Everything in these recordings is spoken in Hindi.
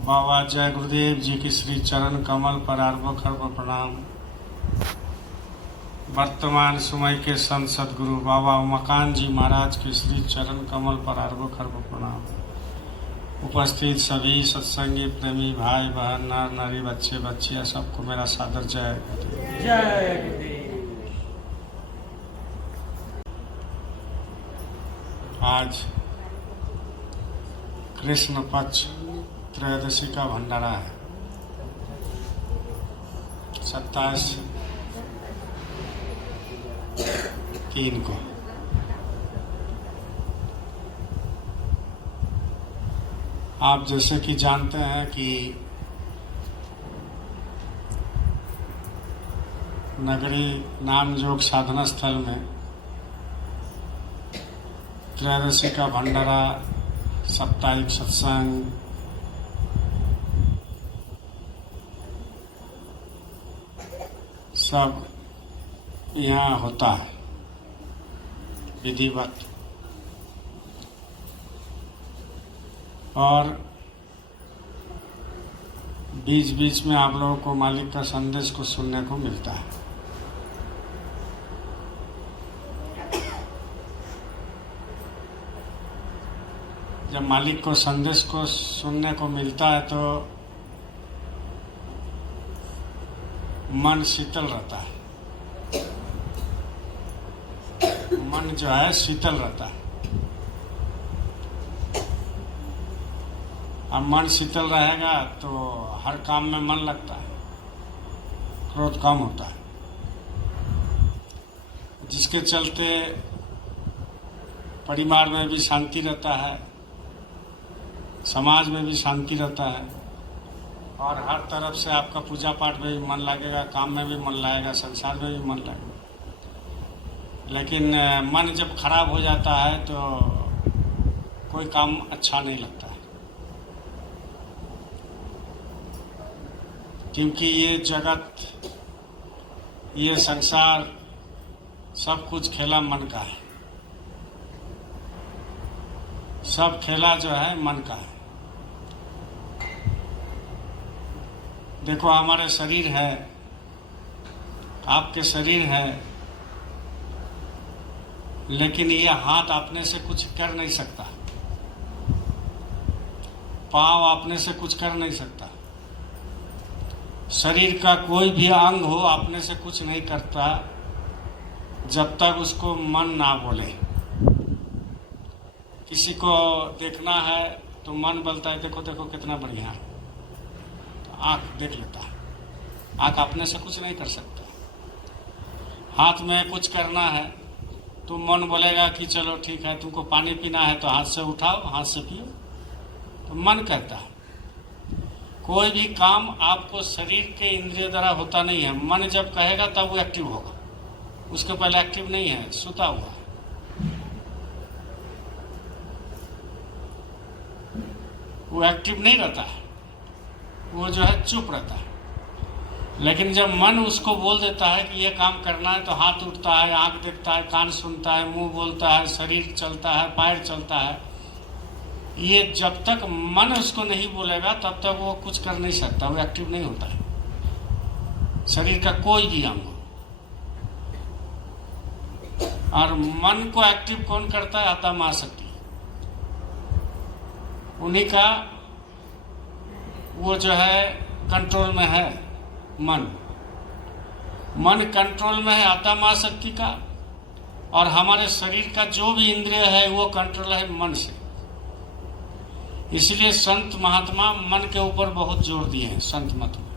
बाबा जय गुरुदेव जी की श्री चरण कमल पर अर्ब खर्ब प्रणाम। वर्तमान समय के संत सदगुरु बाबा उमाकांत जी महाराज के श्री चरण कमल पर अर्ब खर्ब प्रणाम। उपस्थित सभी सत्संगी प्रेमी भाई बहन नर नारी बच्चे बच्चियां सबको मेरा सादर जय गुरुदेव। जय गुरुदेव। आज कृष्ण पक्ष त्रयोदशी का भंडारा है। 27/3 को आप जैसे कि जानते हैं कि नगरी नाम योग साधना स्थल में त्रयोदशी का भंडारा, साप्ताहिक सत्संग, सब यहाँ होता है विधिवत। और बीच बीच में आप लोगों को मालिक का संदेश को सुनने को मिलता है। जब मालिक को संदेश को सुनने को मिलता है तो मन शीतल रहता है। मन जो है शीतल रहता है। अब मन शीतल रहेगा तो हर काम में मन लगता है, क्रोध कम होता है, जिसके चलते परिवार में भी शांति रहता है, समाज में भी शांति रहता है और हर तरफ से आपका पूजा पाठ में भी मन लगेगा, काम में भी मन लगेगा, संसार में भी मन लगेगा। लेकिन मन जब खराब हो जाता है तो कोई काम अच्छा नहीं लगता है, क्योंकि ये जगत, ये संसार, सब कुछ खेला मन का है। सब खेला जो है मन का है। देखो हमारे शरीर है, आपके शरीर है, लेकिन ये हाथ अपने से कुछ कर नहीं सकता, पाँव अपने से कुछ कर नहीं सकता, शरीर का कोई भी अंग हो अपने से कुछ नहीं करता जब तक उसको मन ना बोले। किसी को देखना है तो मन बोलता है देखो देखो कितना बढ़िया है, तो आँख देख लेता है। आँख अपने से कुछ नहीं कर सकता। हाथ में कुछ करना है तो मन बोलेगा कि चलो ठीक है, तुमको पानी पीना है तो हाथ से उठाओ, हाथ से पियो, तो मन कहता है। कोई भी काम आपको शरीर के इंद्रिय द्वारा होता नहीं है। मन जब कहेगा तब वो एक्टिव होगा, उसके पहले एक्टिव नहीं है, सुता हुआ है। वो एक्टिव नहीं रहता है, वो जो है चुप रहता है। लेकिन जब मन उसको बोल देता है कि ये काम करना है तो हाथ उठता है, आंख देखता है, कान सुनता है, मुंह बोलता है, शरीर चलता है, पैर चलता है। ये जब तक मन उसको नहीं बोलेगा तब तक वो कुछ कर नहीं सकता, वो एक्टिव नहीं होता है, शरीर का कोई भी अंग। और मन को एक्टिव कौन करता है? आत्मा महाशक्ति। उन्हीं का वो जो है कंट्रोल में है। मन कंट्रोल में है आत्मा महाशक्ति का, और हमारे शरीर का जो भी इंद्रिय है वो कंट्रोल है मन से। इसलिए संत महात्मा मन के ऊपर बहुत जोर दिए हैं। संत मत में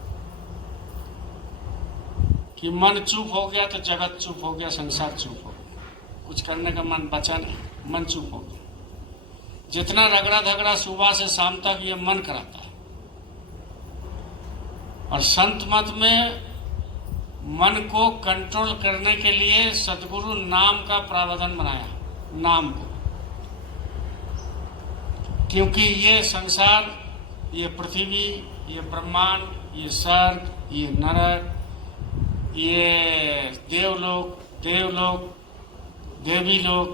कि मन चुप हो गया तो जगत चुप हो गया, संसार चुप हो गया, कुछ करने का मन बचा नहीं, मन चुप हो गया। जितना रगड़ा धगड़ा सुबह से शाम तक ये मन कराता है। और संत मत में मन को कंट्रोल करने के लिए सदगुरु नाम का प्रावधान बनाया, नाम को। क्योंकि ये संसार, ये पृथ्वी, ये ब्रह्मांड, ये स्वर्ग, ये नरक, ये देवलोक, देवी लोक,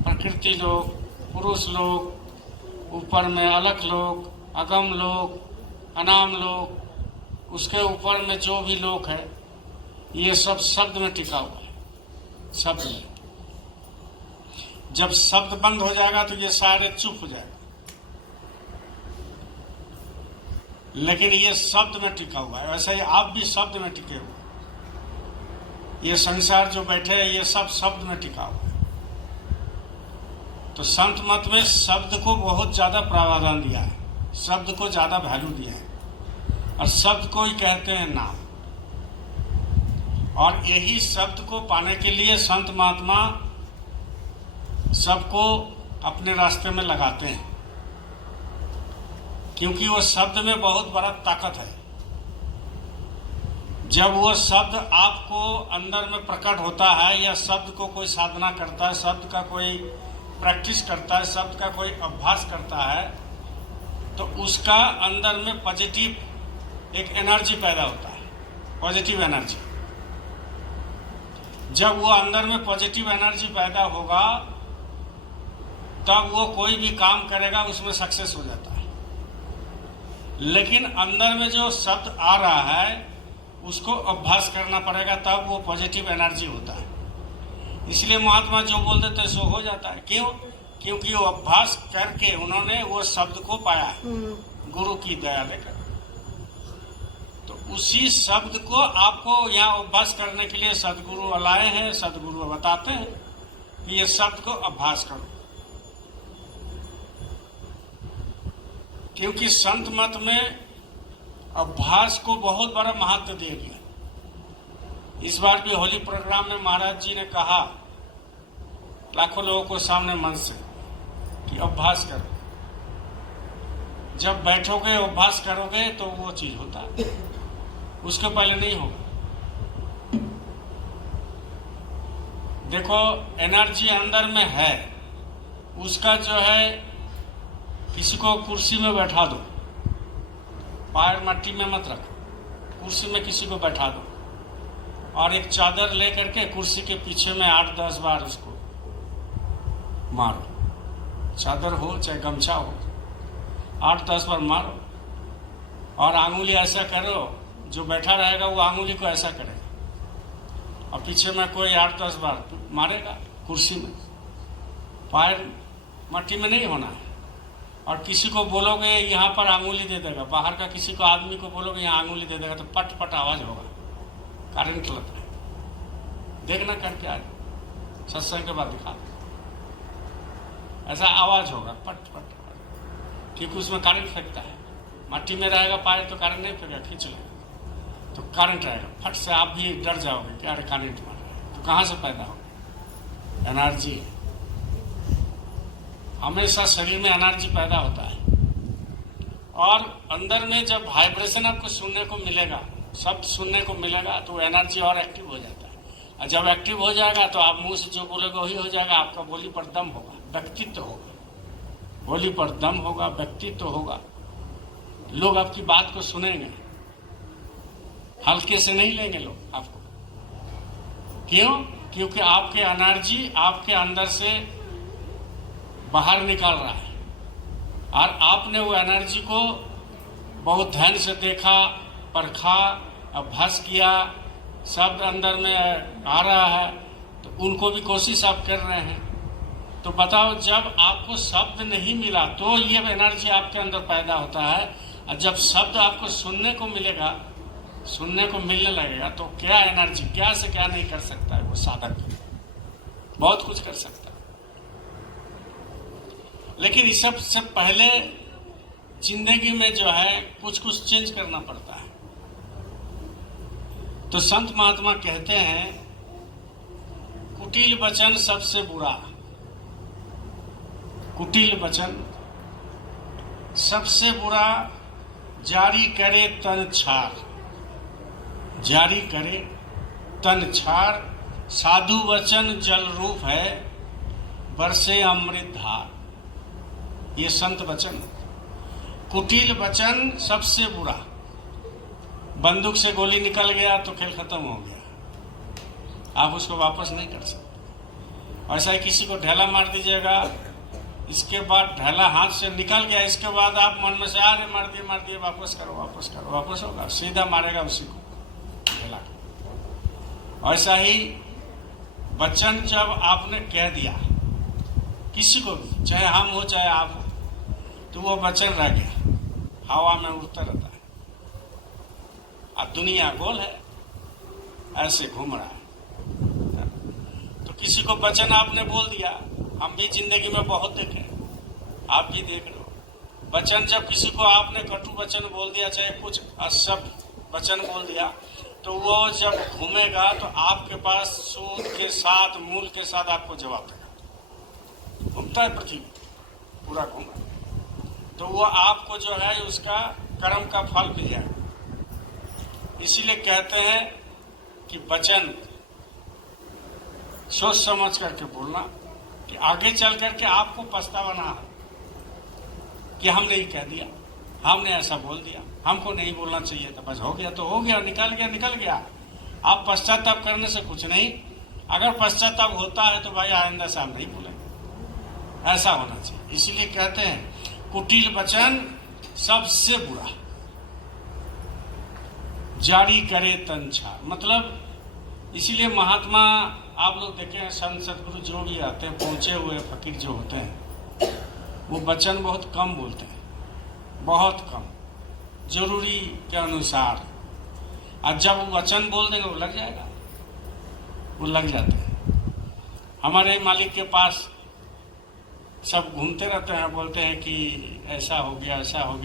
प्रकृति लोक, पुरुष लोक, ऊपर में अलख लोक, अगम लोक, अनाम लोक, उसके ऊपर में जो भी लोक है, ये सब शब्द में टिका हुआ है, शब्द में। जब शब्द बंद हो जाएगा तो ये सारे चुप हो जाएगा, लेकिन ये शब्द में टिका हुआ है। वैसे ही आप भी शब्द में टिके हुए, ये संसार जो बैठे हैं ये सब शब्द में टिका हुआ है। तो संत मत में शब्द को बहुत ज्यादा प्रावधान दिया है, शब्द को ज्यादा वैल्यू दिया है, और शब्द को ही कहते हैं नाम। और यही शब्द को पाने के लिए संत महात्मा सबको अपने रास्ते में लगाते हैं, क्योंकि वो शब्द में बहुत बड़ा ताकत है। जब वो शब्द आपको अंदर में प्रकट होता है, या शब्द को कोई साधना करता है, शब्द का कोई प्रैक्टिस करता है, शब्द का कोई अभ्यास करता है, तो उसका अंदर में पॉजिटिव एक एनर्जी पैदा होता है, पॉजिटिव एनर्जी। जब वो अंदर में पॉजिटिव एनर्जी पैदा होगा, तब वो कोई भी काम करेगा उसमें सक्सेस हो जाता है। लेकिन अंदर में जो शब्द आ रहा है उसको अभ्यास करना पड़ेगा, तब वो पॉजिटिव एनर्जी होता है। इसलिए महात्मा जो बोल देते सो हो जाता है। क्यों? क्योंकि वो अभ्यास करके उन्होंने वो शब्द को पाया है गुरु की दया लेकर। तो उसी शब्द को आपको यहाँ अभ्यास करने के लिए सदगुरु लाए हैं, सदगुरु बताते हैं कि ये शब्द को अभ्यास करो। क्योंकि संत मत में अभ्यास को बहुत बड़ा महत्व दिया गया। इस बार भी होली प्रोग्राम में महाराज जी ने कहा लाखों लोगों को सामने मन से कि अभ्यास करो। जब बैठोगे अभ्यास करोगे तो वो चीज होता है, उसके पहले नहीं होगा। देखो एनर्जी अंदर में है, उसका जो है, किसी को कुर्सी में बैठा दो, पैर मट्टी में मत रखो, कुर्सी में किसी को बैठा दो और एक चादर लेकर के कुर्सी के पीछे में 8-10 बार उसको मारो। चादर हो चाहे गमछा हो, 8-10 बार मारो और आंगुली ऐसा करो, जो बैठा रहेगा वो आंगुली को ऐसा करेगा और पीछे में कोई 8-10 बार मारेगा कुर्सी में। पैर मट्टी में नहीं होना है। और किसी को बोलोगे यहाँ पर आंगुली दे देगा, बाहर का किसी को आदमी को बोलोगे यहाँ आंगुली दे देगा, तो पट पट आवाज होगा, करंट लगता है। देखना करके आज सत्संग के बाद दिखा, ऐसा आवाज होगा, पट पट, क्योंकि उसमें करंट फेंकता है। मट्टी में रहेगा पैर तो करंट नहीं फेंकेगा, खींच लेगा तो करंट रहेगा, फट से आप भी डर जाओगे कि अरे करंट मार रहा है। तो कहाँ से पैदा होगा? एनर्जी। हमेशा शरीर में एनर्जी पैदा होता है, और अंदर में जब वाइब्रेशन आपको सुनने को मिलेगा, शब्द सुनने को मिलेगा, तो एनर्जी और एक्टिव हो जाता है। और जब एक्टिव हो जाएगा तो आप मुंह से जो बोलोगे वही हो जाएगा। आपका बोली पर दम होगा, व्यक्तित्व होगा, बोली पर दम होगा, व्यक्तित्व होगा। लोग आपकी बात को सुनेंगे, हल्के से नहीं लेंगे लोग आपको। क्यों? क्योंकि आपके एनर्जी आपके अंदर से बाहर निकाल रहा है, और आपने वो एनर्जी को बहुत ध्यान से देखा, परखा, अभ्यास किया, शब्द अंदर में आ रहा है, तो उनको भी कोशिश आप कर रहे हैं। तो बताओ, जब आपको शब्द नहीं मिला तो ये एनर्जी आपके अंदर पैदा होता है, और जब शब्द आपको सुनने को मिलेगा, सुनने को मिलने लगेगा, तो क्या एनर्जी, क्या से क्या नहीं कर सकता है वो साधक, बहुत कुछ कर सकता है। लेकिन इस सब से पहले जिंदगी में जो है कुछ कुछ चेंज करना पड़ता है। तो संत महात्मा कहते हैं, कुटिल वचन सबसे बुरा, कुटिल वचन सबसे बुरा, जारी करे तन छार, जारी करे तन छार, साधु वचन जल रूप है, बरसे अमृत धार। ये संत वचन। कुटिल वचन सबसे बुरा, बंदूक से गोली निकल गया तो खेल खत्म हो गया, आप उसको वापस नहीं कर सकते। ऐसा ही किसी को ढेला मार दीजिएगा इसके बाद ढाला हाथ से निकल गया, इसके बाद आप मन में से अरे मार दिए, वापस करो, वापस होगा, सीधा मारेगा उसी को ढेला। ऐसा ही वचन जब आपने कह दिया किसी को भी, चाहे हम हो चाहे आप हो, तो वो वचन रह गया, हवा में उड़ता रहता है। अब दुनिया गोल है, ऐसे घूम रहा है। तो किसी को वचन आपने बोल दिया, हम भी जिंदगी में बहुत देखे, आप भी देख रहे हो। वचन जब किसी को आपने कटु वचन बोल दिया, चाहे कुछ अशुभ वचन बोल दिया, तो वो जब घूमेगा तो आपके पास सूद के साथ, मूल के साथ आपको जवाब देगा। घूमता है पृथ्वी पूरा घूमा, तो वो आपको जो है उसका कर्म का फल मिल जाएगा। इसीलिए कहते हैं कि वचन सोच समझ करके बोलना, कि आगे चल करके आपको पछतावा ना हो कि हमने ही कह दिया, हमने ऐसा बोल दिया, हमको नहीं बोलना चाहिए था, बस हो गया तो हो गया, निकल गया। आप पश्चाताप करने से कुछ नहीं। अगर पश्चाताप होता है तो भाई आइंदा से हम नहीं बोलेंगे, ऐसा होना चाहिए। इसलिए कहते हैं कुटिल वचन सबसे बुरा, जारी करे तन छाड़। मतलब इसीलिए महात्मा आप लोग देखे हैं, संत सदगुरु जो भी आते हैं, पहुंचे हुए फकीर जो होते हैं, वो वचन बहुत कम बोलते हैं, बहुत कम, जरूरी के अनुसार। और जब वो वचन बोल देंगे वो लग जाएगा, वो लग जाते हैं। हमारे मालिक के पास सब घूमते रहते हैं, बोलते हैं कि ऐसा हो गया,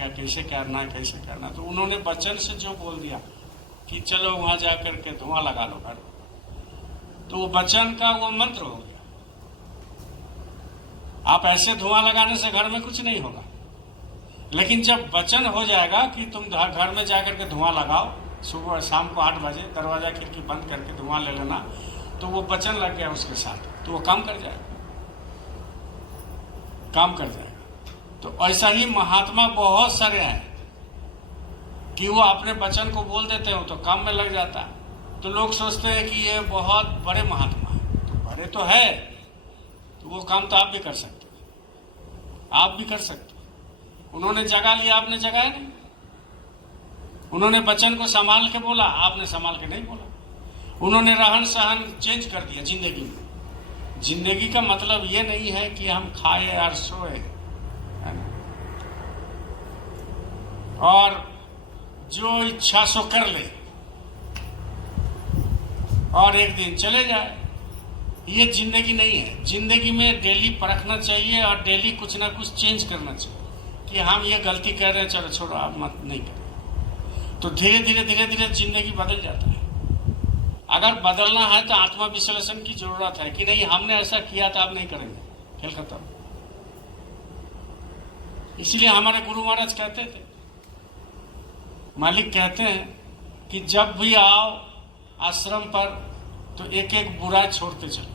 कैसे करना है, कैसे करना। तो उन्होंने वचन से जो बोल दिया कि चलो वहां जा करके धुआं लगा लो घर, तो वो वचन का वो मंत्र हो गया। आप ऐसे धुआं लगाने से घर में कुछ नहीं होगा, लेकिन जब वचन हो जाएगा कि तुम घर में जाकर के धुआं लगाओ, सुबह शाम को 8 बजे दरवाजा खिड़की बंद करके धुआं ले लेना, तो वो वचन लग गया उसके साथ, तो वो काम कर जाएगा। तो ऐसा ही महात्मा बहुत सारे हैं कि वो अपने वचन को बोल देते हो तो काम में लग जाता है। तो लोग सोचते हैं कि ये बहुत बड़े महात्मा है, तो बड़े तो है, तो वो काम तो आप भी कर सकते, आप भी कर सकते। उन्होंने जगा लिया, आपने जगाया नहीं। उन्होंने वचन को संभाल के बोला, आपने संभाल के नहीं बोला। उन्होंने रहन सहन चेंज कर दिया जिंदगी में। जिंदगी का मतलब ये नहीं है कि हम खाए और सोए, है ना, और जो इच्छा सो कर ले और एक दिन चले जाए, ये जिंदगी नहीं है। जिंदगी में डेली परखना चाहिए और डेली कुछ ना कुछ चेंज करना चाहिए कि हम ये गलती कर रहे हैं, चलो छोड़ो आप मत नहीं करें। तो धीरे धीरे जिंदगी बदल जाता है। अगर बदलना है तो आत्मा विश्लेषण की जरूरत है कि नहीं हमने ऐसा किया था, अब नहीं करेंगे, खेल खत्म। इसलिए हमारे गुरु महाराज कहते थे, मालिक कहते हैं कि जब भी आओ आश्रम पर तो एक एक बुराई छोड़ते चलो।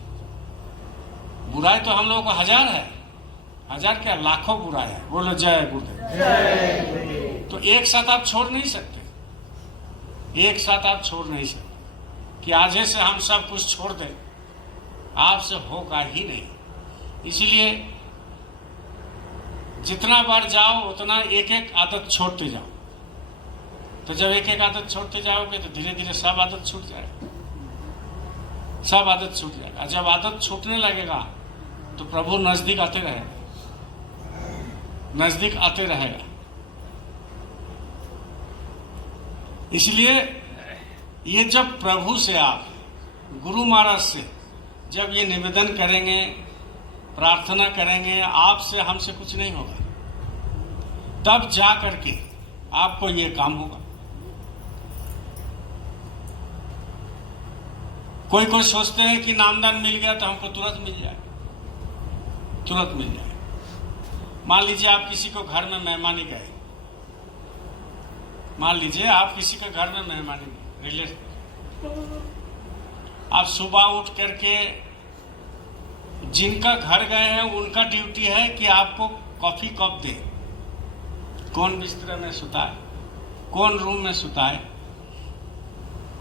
बुराई तो हम लोगों को 1000 है, 1000 क्या लाखों बुराई है। बोलो जय गुरुदेव। तो एक साथ आप छोड़ नहीं सकते, एक साथ आप छोड़ नहीं सकते कि आज से हम सब कुछ छोड़ दें, आपसे होगा ही नहीं। इसलिए जितना बार जाओ उतना एक एक आदत छोड़ते जाओ। तो जब एक एक आदत छोड़ते जाओगे तो धीरे धीरे सब आदत छूट जाएगा, सब आदत छूट जाएगा। जब आदत छूटने लगेगा तो प्रभु नजदीक आते रहेगा, नजदीक आते रहेगा। इसलिए ये जब प्रभु से, आप गुरु महाराज से जब ये निवेदन करेंगे, प्रार्थना करेंगे, आपसे हमसे कुछ नहीं होगा, तब जा करके आपको ये काम होगा। कोई कोई सोचते हैं कि नामदान मिल गया तो हमको तुरंत मिल जाए, तुरंत मिल जाए। मान लीजिए आप किसी को घर में मेहमानी गए, मान लीजिए आप किसी के घर में मेहमानी आप सुबह उठ करके जिनका घर गए हैं उनका ड्यूटी है कि आपको कॉफी कब दे, कौन बिस्तर में सुताए, कौन रूम में सुताए,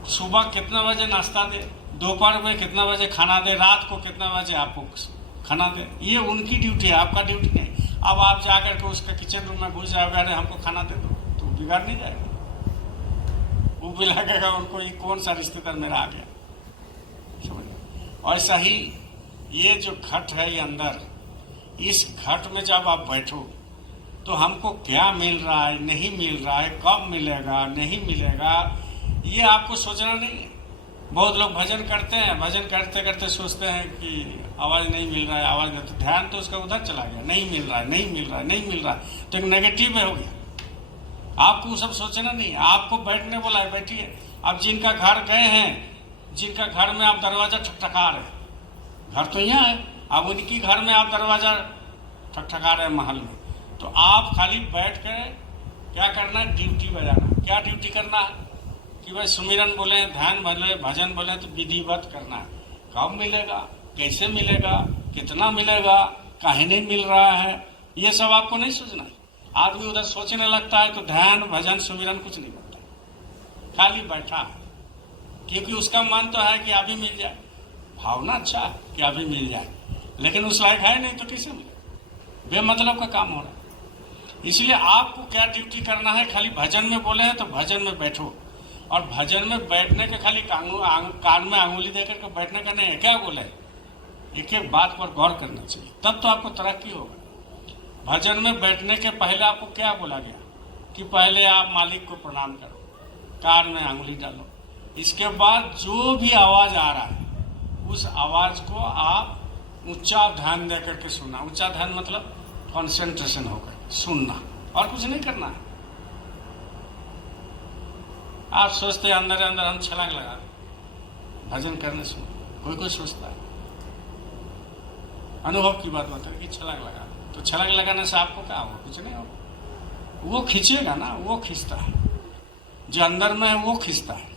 सुबह कितना बजे नाश्ता दे, दोपहर में कितना बजे खाना दे, रात को कितना बजे आपको खाना दे। ये उनकी ड्यूटी है, आपका ड्यूटी नहीं। अब आप जाकर के उसका किचन रूम में घुस जाओगे, अरे हमको खाना दे दो, तो बिगाड़ नहीं जाएगा। वो भी लगेगा उनको ये कौन सा रिश्तेदार मेरा आ गया। और ऐसा ही ये जो घट है ये अंदर, इस घट में जब आप बैठो तो हमको क्या मिल रहा है, नहीं मिल रहा है, कब मिलेगा, नहीं मिलेगा, ये आपको सोचना नहीं है। बहुत लोग भजन करते हैं, भजन करते करते सोचते हैं कि आवाज़ नहीं मिल रहा है, आवाज़ नहीं, तो ध्यान तो उसका उधर चला गया, नहीं मिल रहा है, नहीं मिल रहा है, नहीं मिल रहा है, तो एक नेगेटिव में हो गया। आपको सब सोचना नहीं है, आपको बैठने बोला है, बैठिए। अब जिनका घर गए हैं, जिनका घर में आप दरवाज़ा ठकठका रहे, घर तो यहाँ है, अब उनकी घर में आप दरवाज़ा ठकठका रहे महल में, तो आप खाली बैठ कर क्या करना है, ड्यूटी बजाना। क्या ड्यूटी करना है कि भाई सुमिरन बोले, ध्यान बोले, भजन बोले, तो विधिवत करना है। कब मिलेगा, कैसे मिलेगा, कितना मिलेगा, काहे नहीं मिल रहा है, ये सब आपको नहीं सोचना है। आदमी उधर सोचने लगता है तो ध्यान भजन सुमिरन कुछ नहीं बनता, खाली बैठा है, क्योंकि उसका मन तो है कि अभी मिल जाए, भावना अच्छा है कि अभी मिल जाए, लेकिन उस लायक है नहीं तो कैसे मिले, बेमतलब का काम हो रहा है। इसलिए आपको क्या ड्यूटी करना है, खाली भजन में बोले हैं तो भजन में बैठो, और भजन में बैठने के खाली कान में अंगुली देकर के बैठने का नहीं है। क्या बोले, एक एक बात पर गौर करना चाहिए, तब तो आपको तरक्की होगा। भजन में बैठने के पहले आपको क्या बोला गया कि पहले आप मालिक को प्रणाम करो, कान में अंगुली डालो, इसके बाद जो भी आवाज आ रहा है उस आवाज को आप ऊंचा ध्यान दे करके सुनना। ऊंचा ध्यान मतलब कंसंट्रेशन होकर सुनना, और कुछ नहीं करना है। आप सोचते हैं अंदर अंदर हम छलांग लगा भजन करने से, कोई सोचता है, अनुभव की बात बता कि छलांग लगा, तो छलांग लगाने से आपको क्या होगा, कुछ नहीं होगा। वो खींचेगा ना, वो खींचता है, जो अंदर में है वो खींचता है,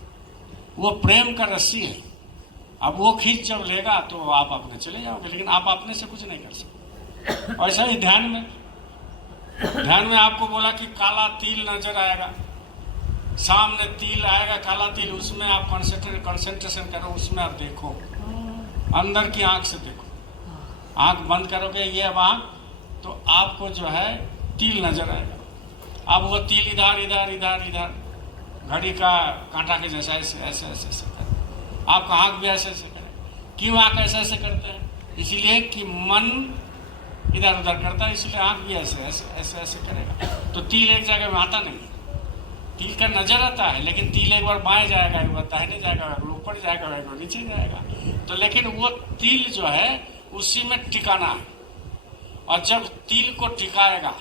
वो प्रेम का रस्सी है। अब वो खींच जब लेगा तो आप अपने चले जाओगे, लेकिन आप अपने से कुछ नहीं कर सकते। ऐसा ही ध्यान में आपको बोला कि काला तिल नजर आएगा, सामने तिल आएगा, काला तिल, उसमें आप कंसंट्रेशन करो, उसमें आप देखो, अंदर की आंख से देखो। आंख बंद करोगे ये अब आंख, तो आपको जो है तिल नजर आएगा। अब वो तिल इधर इधर इधर इधर घड़ी का कांटा के जैसा ऐसे ऐसे ऐसे ऐसे करे, आपका आंख भी ऐसे ऐसे करे। क्यों आंख ऐसे ऐसे करते हैं, इसीलिए कि मन इधर उधर करता है, इसलिए आंख भी ऐसे ऐसे ऐसे ऐसे करेगा। तो तिल एक जगह में आता नहीं, तिल का नजर आता है, लेकिन तिल एक बार बाएं जाएगा, एक बार दाहिने जाएगा, एक बार ऊपर जाएगा, एक बार नीचे जाएगा। तो लेकिन वो तिल जो है उसी में टिकाना है, और जब तिल को टिकाएगा,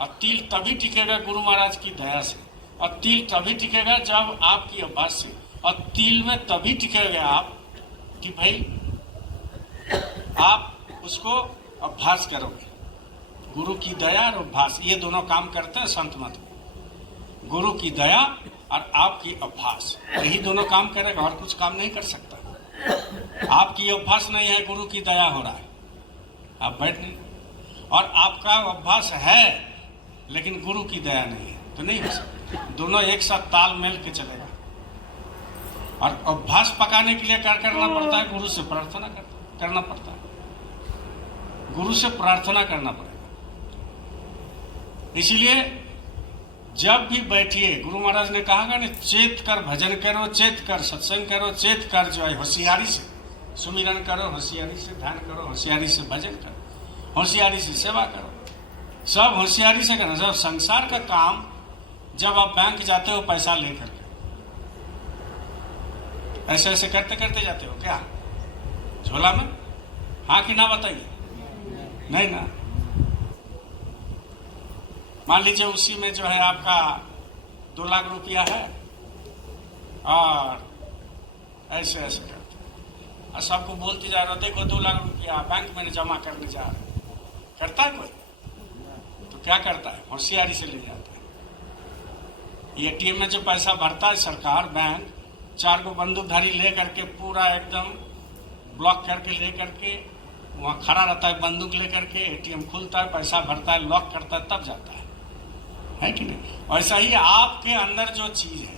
और तिल तभी टिकेगा गुरु महाराज की दया से, और तिल तभी टिकेगा जब आपकी अभ्यास से, और तिल में तभी टिकेगा आप कि भाई आप उसको अभ्यास करोगे। गुरु की दया और अभ्यास, ये दोनों काम करते हैं संत मत में। गुरु की दया और आपकी अभ्यास, यही दोनों काम करेगा, और कुछ काम नहीं कर सकता। आपकी अभ्यास नहीं है, गुरु की दया हो रहा है, आप बैठ नहीं, और आपका अभ्यास है लेकिन गुरु की दया नहीं है, तो नहीं हो सकता। दोनों एक साथ ताल मेल के चलेगा। और अभ्यास पकाने के लिए क्या करना पड़ता है, गुरु से प्रार्थना करना पड़ता है, गुरु से प्रार्थना करना पड़ेगा। इसीलिए जब भी बैठिए, गुरु महाराज ने कहा ना, चेत कर भजन करो, चेत कर सत्संग करो, चेत कर जो है होशियारी से सुमिरन करो, होशियारी से ध्यान करो, होशियारी से भजन करो, होशियारी से सेवा करो, सब होशियारी से करना। सब संसार का काम, जब आप बैंक जाते हो पैसा लेकर के, ऐसे ऐसे करते करते जाते हो क्या झोला में, हाँ कि ना बताइए, नहीं ना। मान लीजिए उसी में जो है आपका 2 लाख रुपया है, और ऐसे ऐसे करते, और सबको बोलते जा रहे हो, देखो 2 लाख रुपया बैंक में जमा करने जा रहे। करता है कोई? तो क्या करता है, होशियारी से ले जाता है। एटीएम में जो पैसा भरता है सरकार, बैंक 4 को बंदूकधारी ले करके पूरा एकदम ब्लॉक करके ले करके वहाँ खड़ा रहता है, बंदूक लेकर के एटीएम खुलता है, पैसा भरता है, लॉक करता है, तब जाता है कि नहीं। ऐसा ही आपके अंदर जो चीज है,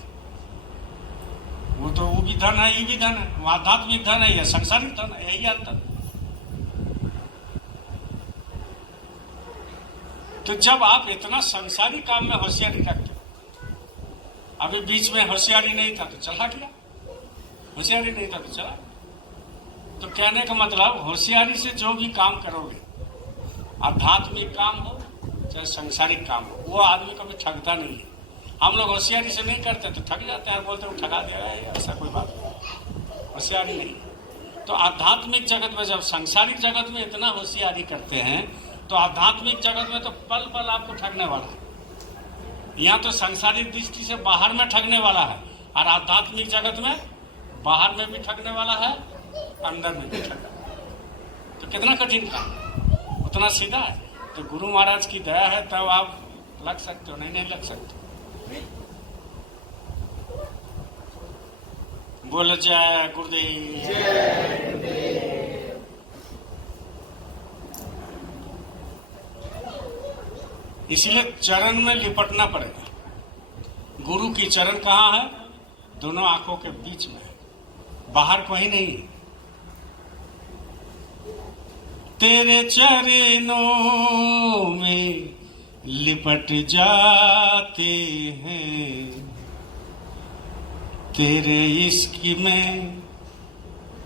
वो तो वो भी धन है, ये भी धन है, वो आध्यात्मिक धन है, ये सांसारिक धन है, यही अंतर। तो जब आप इतना संसारी काम में होशियारी रखते हो, अभी बीच में होशियारी नहीं था तो चला गया, होशियारी नहीं था तो चला। तो कहने का मतलब होशियारी से जो भी काम करोगे, आध्यात्मिक काम हो चाहे सांसारिक काम हो, वो आदमी कभी ठगता नहीं है। हम लोग होशियारी से नहीं करते तो ठग जाते हैं, बोलते हैं ठगा दे रहा है, ऐसा कोई बात नहीं, होशियारी नहीं। तो आध्यात्मिक जगत में जब सांसारिक जगत में इतना होशियारी करते हैं तो आध्यात्मिक जगत में तो पल पल आपको ठगने वाला है। यहाँ तो सांसारिक दृष्टि से बाहर में ठगने वाला है, और आध्यात्मिक जगत में बाहर में भी ठगने वाला है, अंदर में भी ठगने वाला है। तो कितना कठिन काम, उतना सीधा है। तो गुरु महाराज की दया है तब आप लग सकते हो, नहीं लग सकते। बोल जय गुरुदेव। इसीलिए चरण में लिपटना पड़ेगा। गुरु की चरण कहाँ है? दोनों आंखों के बीच में, बाहर कहीं नहीं। तेरे चरणों में लिपट जाते हैं, तेरे इश्क में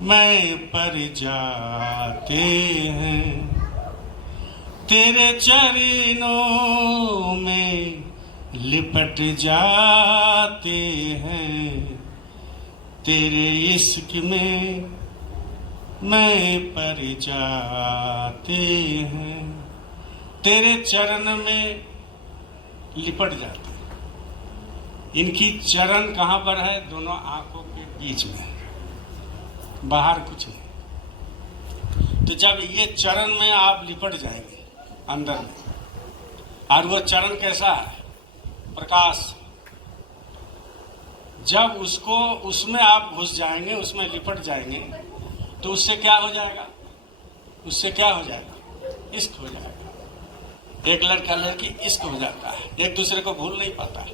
मैं पर जाते हैं। तेरे चरणों में लिपट जाते हैं, तेरे इश्क में मैं पर जाते हैं। तेरे चरण में लिपट जाते हैं। इनकी चरण कहाँ पर है? दोनों आंखों के बीच में, बाहर कुछ नहीं। तो जब ये चरण में आप लिपट जाएंगे अंदर में, और वो चरण कैसा है? प्रकाश। जब उसमें आप घुस जाएंगे, उसमें लिपट जाएंगे, तो उससे क्या हो जाएगा? उससे क्या हो जाएगा? इश्क हो जाएगा। एक लड़का लड़की इश्क हो जाता है, एक दूसरे को भूल नहीं पाता है।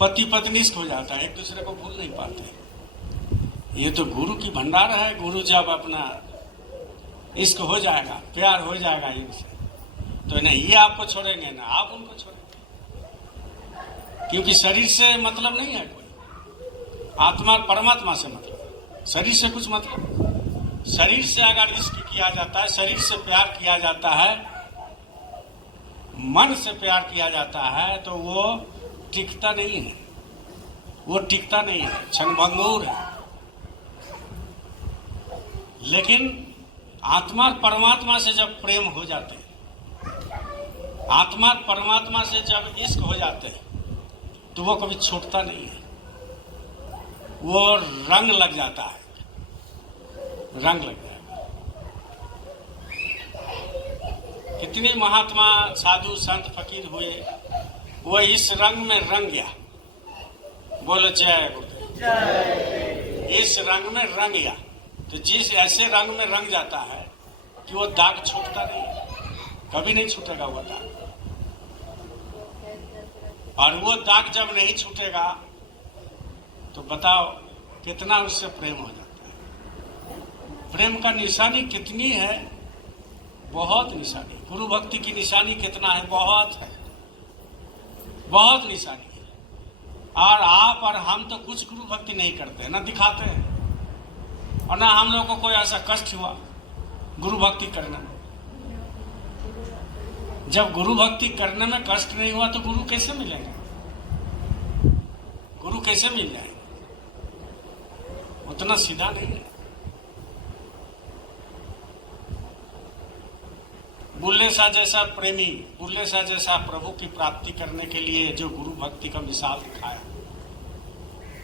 पति पत्नी इश्क हो जाता है, एक दूसरे को भूल नहीं पाते। ये तो गुरु की भंडार है। गुरु जब अपना इश्क हो जाएगा, प्यार हो जाएगा इनसे, तो नहीं ये आपको छोड़ेंगे ना आप उनको छोड़ेंगे। क्योंकि शरीर से मतलब नहीं है कोई, आत्मा परमात्मा से मतलब, शरीर से कुछ मतलब। शरीर से अगर इश्क किया जाता है, शरीर से प्यार किया जाता है, मन से प्यार किया जाता है, तो वो टिकता नहीं है, वो टिकता नहीं है, क्षणभंगुर है। लेकिन आत्मा परमात्मा से जब प्रेम हो जाते हैं, आत्मा परमात्मा से जब इश्क हो जाते हैं, तो वो कभी छूटता नहीं है। वो रंग लग जाता है, रंग लग जाएगा। कितने महात्मा साधु संत फकीर हुए, वो इस रंग में रंग गया। बोलो जय गुरुदेव। इस रंग में रंग गया। तो जिस ऐसे रंग में रंग जाता है कि वो दाग छूटता नहीं, कभी नहीं छूटेगा वो दाग। और वो दाग जब नहीं छूटेगा तो बताओ कितना उससे प्रेम हो जाता है। प्रेम का निशानी कितनी है? बहुत निशानी। गुरु भक्ति की निशानी कितना है? बहुत है, बहुत निशानी है। और आप और हम तो कुछ गुरु भक्ति नहीं करते, ना दिखाते हैं, और ना हम लोग को कोई ऐसा कष्ट हुआ गुरु भक्ति करने में। जब गुरु भक्ति करने में कष्ट नहीं हुआ तो गुरु कैसे मिलेंगे? गुरु कैसे मिल जाएंगे? उतना सीधा नहीं है। बुल्ले शाह जैसा प्रेमी, बुल्ले शाह जैसा प्रभु की प्राप्ति करने के लिए जो गुरु भक्ति का मिसाल दिखाया,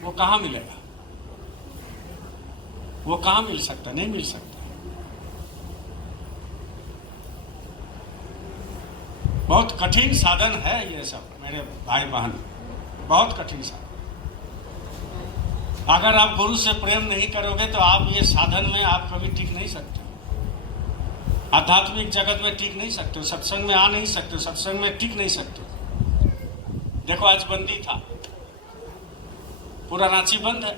वो कहाँ मिलेगा? वो कहाँ मिल सकता? नहीं मिल सकता। बहुत कठिन साधन है ये सब मेरे भाई बहन, बहुत कठिन साधन। अगर आप गुरु से प्रेम नहीं करोगे तो आप ये साधन में आप कभी टिक नहीं सकते, आध्यात्मिक जगत में टिक नहीं सकते, सत्संग में आ नहीं सकते, सत्संग में टिक नहीं सकते। देखो आज बंदी था, पूरा रांची बंद है।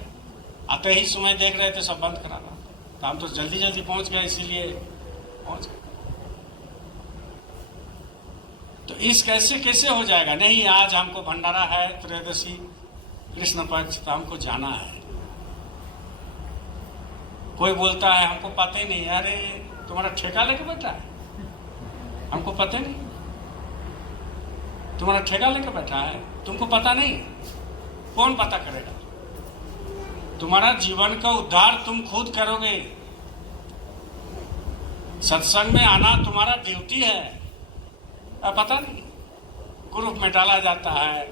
आते ही समय देख रहे थे सब बंद करा रहा, तो हम तो जल्दी जल्दी पहुंच गए, इसीलिए पहुंच गए। तो इस कैसे कैसे हो जाएगा? नहीं, आज हमको भंडारा है, त्रयोदशी कृष्ण पक्ष, तो हमको जाना है। कोई बोलता है हमको पता ही नहीं, अरे तुम्हारा ठेका लेके बैठा है, हमको पता ही नहीं। तुम्हारा ठेका लेके बैठा है, तुमको पता नहीं, कौन पता करेगा? तुम्हारा जीवन का उद्धार तुम खुद करोगे। सत्संग में आना तुम्हारा ड्यूटी है। अब पता नहीं, ग्रुप में डाला जाता है,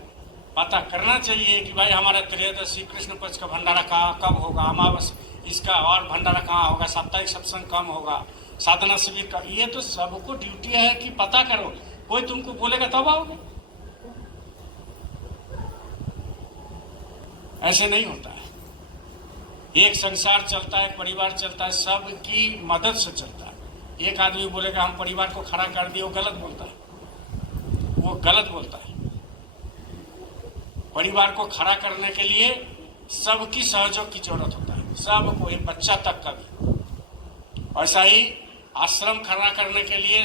पता करना चाहिए कि भाई हमारा त्रयोदशी कृष्ण पक्ष का भंडारा कब होगा, अमावस्या इसका और भंडारा कहाँ होगा, साप्ताहिक सत्संग कम होगा, साधना शिविर का। ये तो सबको ड्यूटी है कि पता करो। कोई तुमको बोलेगा तब आओगे? ऐसे नहीं होता है। एक संसार चलता है, परिवार चलता है, सबकी मदद से चलता है। एक आदमी बोलेगा हम परिवार को खड़ा कर दिए, वो गलत बोलता है, वो गलत बोलता है। परिवार को खड़ा करने के लिए सबकी सहयोग की जरूरत होता है, सबको, एक बच्चा तक का भी। ऐसा ही आश्रम खड़ा करने के लिए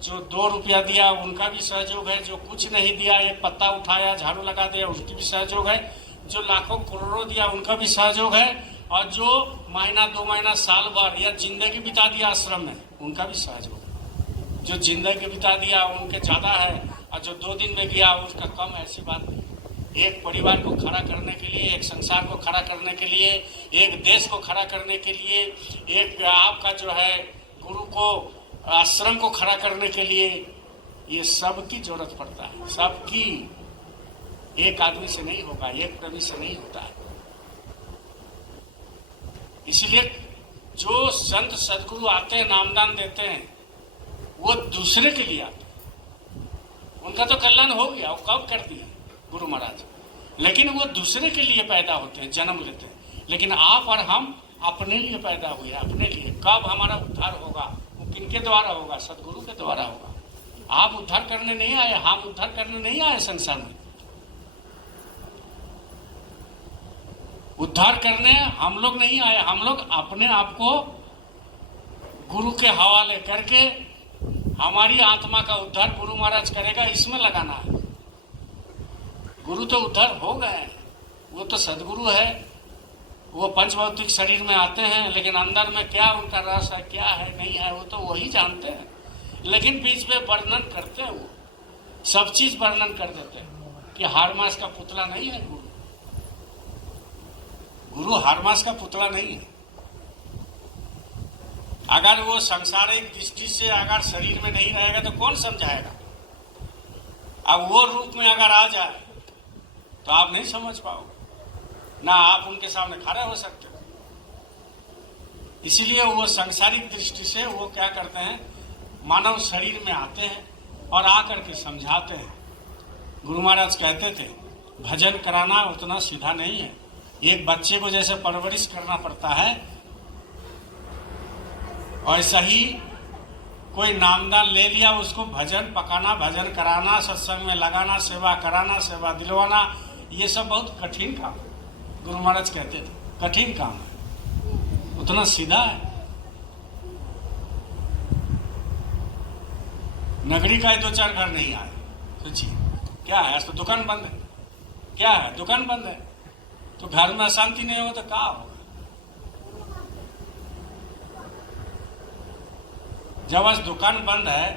जो 2 रुपया दिया उनका भी सहयोग है, जो कुछ नहीं दिया, एक पत्ता उठाया झाड़ू लगा दिया उसकी भी सहयोग है, जो लाखों करोड़ों दिया उनका भी सहयोग है, और जो महीना 2 महीना साल भर या जिंदगी बिता दिया आश्रम में उनका भी सहयोग है। जो जिंदगी बिता दिया उनके ज्यादा है, और जो 2 दिन में गया उसका कम है। ऐसी बात नहीं। एक परिवार को खड़ा करने के लिए, एक संसार को खड़ा करने के लिए, एक देश को खड़ा करने के लिए, एक आपका जो है गुरु को, आश्रम को खड़ा करने के लिए, ये सबकी जरूरत पड़ता है, सबकी। एक आदमी से नहीं होगा, एक प्रवी से नहीं होता है। इसलिए जो संत सदगुरु आते हैं, नामदान देते हैं, वो दूसरे के लिए आते हैं। उनका तो कल्याण हो गया, वो कब कर दिया गुरु महाराज, लेकिन वो दूसरे के लिए पैदा होते हैं, जन्म लेते हैं। लेकिन आप और हम अपने लिए पैदा हुए, अपने लिए। कब हमारा उद्धार होगा? वो किनके द्वारा होगा? सदगुरु के द्वारा होगा। आप उद्धार करने नहीं आए, हम उद्धार करने नहीं आए संसार में। उद्धार करने हम लोग नहीं आए, हम लोग अपने आप को गुरु के हवाले करके हमारी आत्मा का उद्धार गुरु महाराज करेगा, इसमें लगाना है। गुरु तो उद्धार हो गए, वो तो सदगुरु है, वो पंचभौतिक शरीर में आते हैं, लेकिन अंदर में क्या उनका रस है, क्या है, नहीं है, वो तो वही जानते हैं। लेकिन बीच में वर्णन करते हैं, वो सब चीज वर्णन कर देते हैं कि हारमास का पुतला नहीं है गुरु। गुरु हारमास का पुतला नहीं है। अगर वो सांसारिक दृष्टि से अगर शरीर में नहीं रहेगा तो कौन समझाएगा? अब वो रूप में अगर आ जाए तो आप नहीं समझ पाओगे, ना आप उनके सामने खड़े हो सकते हो। इसलिए वो सांसारिक दृष्टि से वो क्या करते हैं, मानव शरीर में आते हैं और आकर के समझाते हैं। गुरु महाराज कहते थे भजन कराना उतना सीधा नहीं है। एक बच्चे को जैसे परवरिश करना पड़ता है, ऐसा ही कोई नामदान ले लिया, उसको भजन पकाना, भजन कराना, सत्संग में लगाना, सेवा कराना, सेवा दिलवाना, ये सब बहुत कठिन काम है। गुरु महाराज कहते थे कठिन काम है, उतना सीधा है। नगरी का 2-4 घर नहीं आए, सोचिए क्या है। आज तो दुकान बंद है, क्या है, दुकान बंद है, तो घर में अशांति नहीं हो तो क्या होगा? जब आज दुकान बंद है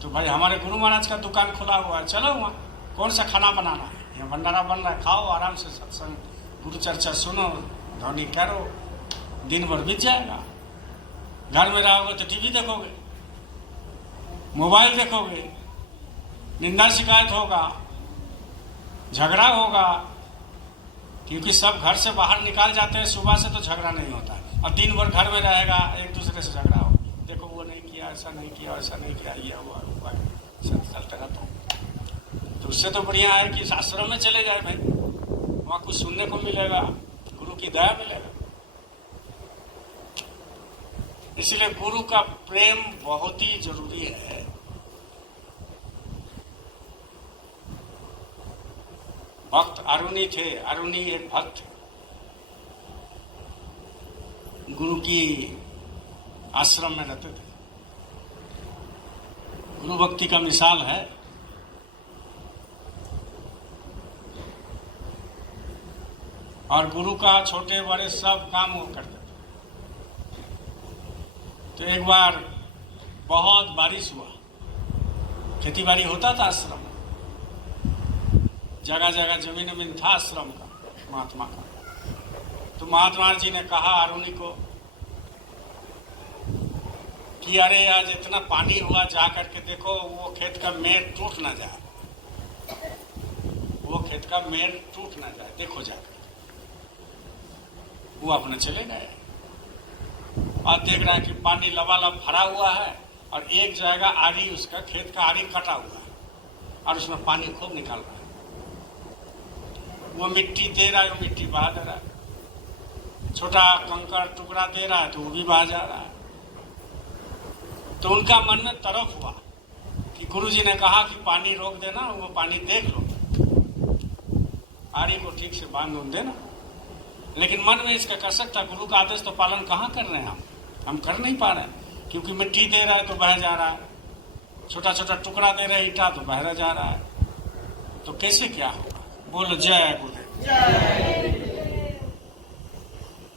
तो भाई हमारे गुरु महाराज का दुकान खुला हुआ है, चलो वहाँ कौन सा खाना बनाना है, यहाँ भंडारा बन रहा है, खाओ आराम से, सत्संग गुरु चर्चा सुनो, ध्वनि करो, दिन भर बीत जाएगा। घर में रहोगे तो टीवी देखोगे, मोबाइल देखोगे, निंदा शिकायत होगा, झगड़ा होगा, क्योंकि सब घर से बाहर निकाल जाते हैं सुबह से, तो झगड़ा नहीं होता है। और दिन भर घर में रहेगा, एक दूसरे से झगड़ा हो, देखो वो नहीं किया, ऐसा नहीं किया, ऐसा नहीं किया, ये हुआ हुआ, सब चलता रहता है। तो उससे तो बढ़िया है कि आश्रम में चले जाए भाई, वहाँ कुछ सुनने को मिलेगा, गुरु की दया मिलेगा। इसलिए गुरु का प्रेम बहुत ही जरूरी है। भक्त अरुणी थे, अरुणी एक भक्त थे, गुरु की आश्रम में रहते थे। गुरु भक्ति का मिसाल है। और गुरु का छोटे बड़े सब काम वो करते थे। तो एक बार बहुत बारिश हुआ, खेती बाड़ी होता था आश्रम में, जगह जगह जमीन जमीन था आश्रम का, महात्मा का। तो महात्मा जी ने कहा आरुणि को कि अरे आज इतना पानी हुआ, जा करके देखो वो खेत का मेड़ टूट ना जाए, वो खेत का मेड़ टूट ना जाए, देखो जाकर। वो अपने चले गए और देख रहा है कि पानी लबालब भरा हुआ है और एक जगह आरी, उसका खेत का आरी कटा हुआ है और उसमें पानी खूब निकल रहा है। वो मिट्टी दे रहा है, वो मिट्टी बहा दे रहा है, छोटा कंकड़ टुकड़ा दे रहा है तो वो भी बहा जा रहा है। तो उनका मन में तरफ हुआ कि गुरुजी ने कहा कि पानी रोक देना, वो पानी देख लो, आरी को ठीक से बांध देना। लेकिन मन में इसका कसक था, गुरु का आदेश तो पालन कहाँ कर रहे हैं हम कर नहीं पा रहे हैं, क्योंकि मिट्टी दे रहा है तो बह जा रहा है, छोटा छोटा टुकड़ा दे रहे ईटा तो बह जा रहा है, तो कैसे क्या होगा। बोलो जय गुरुदेव।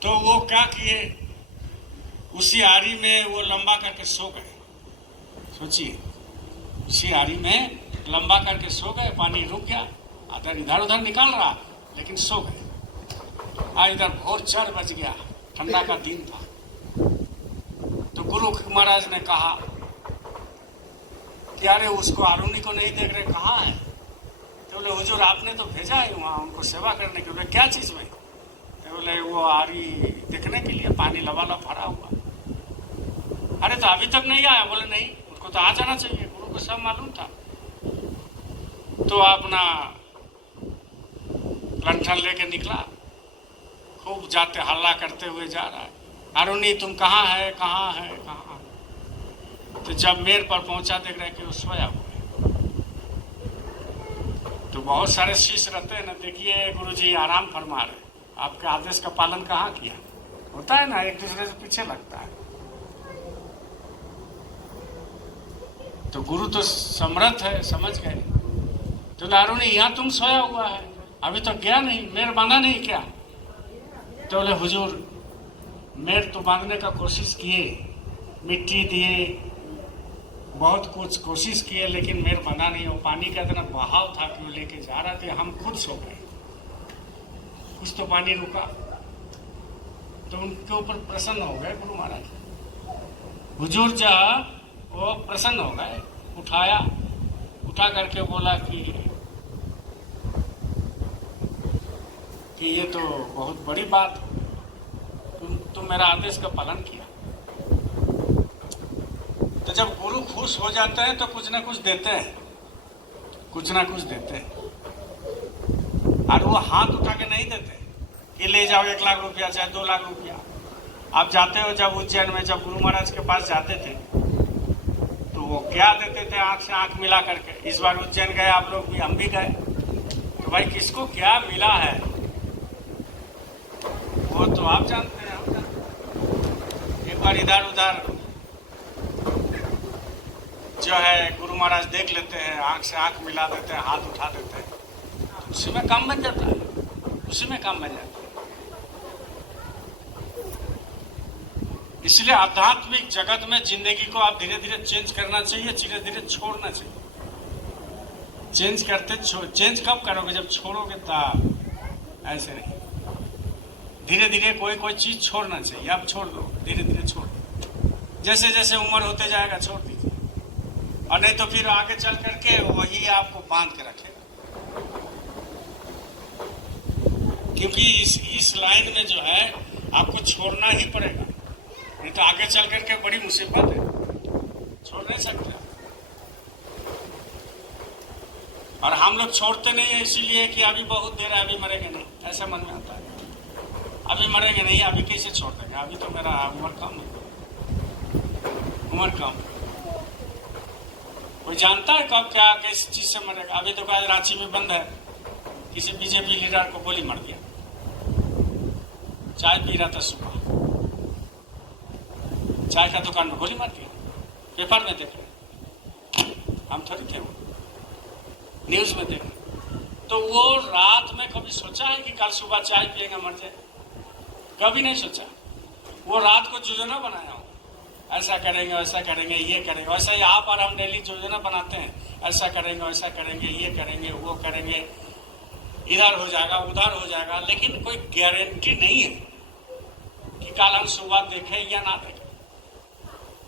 तो वो क्या किए, उसी आरी में वो लंबा करके सो गए। सोचिए, उसी आरी में लंबा करके सो गए, पानी रुक गया, आधा इधर उधर निकाल रहा लेकिन सो गए। इधर भोर 4 बज गया, ठंडा का दिन था। तो गुरु महाराज ने कहा कि अरे उसको आरुणि को नहीं देख रहे, कहाँ है। तो बोले हुजूर आपने तो भेजा है वहाँ उनको सेवा करने के। बोले क्या चीज में। तो बोले वो आरी देखने के लिए, पानी लबालब भरा हुआ। अरे तो अभी तक नहीं आया। बोले नहीं, उनको तो आ जाना चाहिए, गुरु को सब मालूम था। तो अपना लंठन लेके निकला, खूब जाते हल्ला करते हुए जा रहा है, आरुणि तुम कहाँ है, कहाँ है, कहाँ। तो जब मेड़ पर पहुंचा देख रहे कि वो सोया हुआ है। तो बहुत सारे शिष्य रहते हैं ना, देखिए गुरुजी आराम फरमा रहे, आपके आदेश का पालन कहाँ किया। होता है ना, एक दूसरे से पीछे लगता है। तो गुरु तो समर्थ है, समझ गए। तो आरुणि यहाँ तुम सोया हुआ है, अभी तो गया नहीं, मेड़ बांधा नहीं क्या। तो बोले हुजूर मेड़ तो बांधने का कोशिश किए, मिट्टी दिए, बहुत कुछ कोशिश किए, लेकिन मेड़ बना नहीं। वो पानी का इतना बहाव था कि वो लेके जा रहा था, हम खुद सो गए। कुछ तो पानी रुका तो उनके ऊपर प्रसन्न हो गए गुरु महाराज। हुजूर जब वो प्रसन्न हो गए, उठाया, उठा करके बोला कि ये तो बहुत बड़ी बात है, तुम मेरा आदेश का पालन किया। तो जब गुरु खुश हो जाते हैं तो कुछ ना कुछ देते हैं, कुछ ना कुछ देते हैं। और वो हाथ उठा के नहीं देते कि ले जाओ 1 लाख रुपया चाहे 2 लाख रुपया। आप जाते हो जब उज्जैन में, जब गुरु महाराज के पास जाते थे तो वो क्या देते थे, आंख से आंख मिला करके। इस बार उज्जैन गए आप लोग भी, हम भी गए। तो भाई किसको क्या मिला है वो तो आप जानते हैं, हम जानते हैं। एक बार इधर उधर जो है गुरु महाराज देख लेते हैं, आंख से आंख मिला देते हैं, हाथ उठा देते हैं, तो उसी में काम बन जाता है, उसी में काम बन जाता है। इसलिए आध्यात्मिक जगत में जिंदगी को आप धीरे धीरे चेंज करना चाहिए, धीरे धीरे छोड़ना चाहिए। चेंज कब करोगे, जब छोड़ोगे तब, ऐसे नहीं। धीरे धीरे कोई चीज छोड़ना चाहिए। आप छोड़ दो, धीरे धीरे छोड़ दो, जैसे जैसे उम्र होते जाएगा छोड़ दीजिए, और नहीं तो फिर आगे चल करके वही आपको बांध के रखेगा। क्योंकि इस लाइन में जो है आपको छोड़ना ही पड़ेगा, नहीं तो आगे चल करके बड़ी मुसीबत है, छोड़ नहीं सकते। और हम लोग छोड़ते नहीं है इसीलिए कि अभी बहुत देर है, अभी मरेंगे नहीं, ऐसा मन में आता है। अभी मरेंगे नहीं, अभी कैसे छोड़ देंगे, अभी तो मेरा उम्र कम है, उम्र कम। कोई जानता है कब क्या किस चीज से मरेगा। अभी तो क्या रांची में बंद है, किसी बीजेपी लीडर को गोली मार दिया, चाय पी रहा था सुबह, चाय का दुकान में गोली मार दिया, पेपर में देख रहे। हम थोड़ी थे वो, न्यूज में देखा। तो वो रात में कभी सोचा है कि कल सुबह चाय पिएंगे मर जाए? कभी नहीं सोचा। वो रात को योजना बनाया हो, ऐसा करेंगे वैसा करेंगे ये करेंगे। वैसा ही आप और हम डेली योजना बनाते हैं, ऐसा करेंगे वैसा करेंगे ये करेंगे वो करेंगे, इधर हो जाएगा उधर हो जाएगा, लेकिन कोई गारंटी नहीं है कि कल हम सुबह देखें या ना देखें।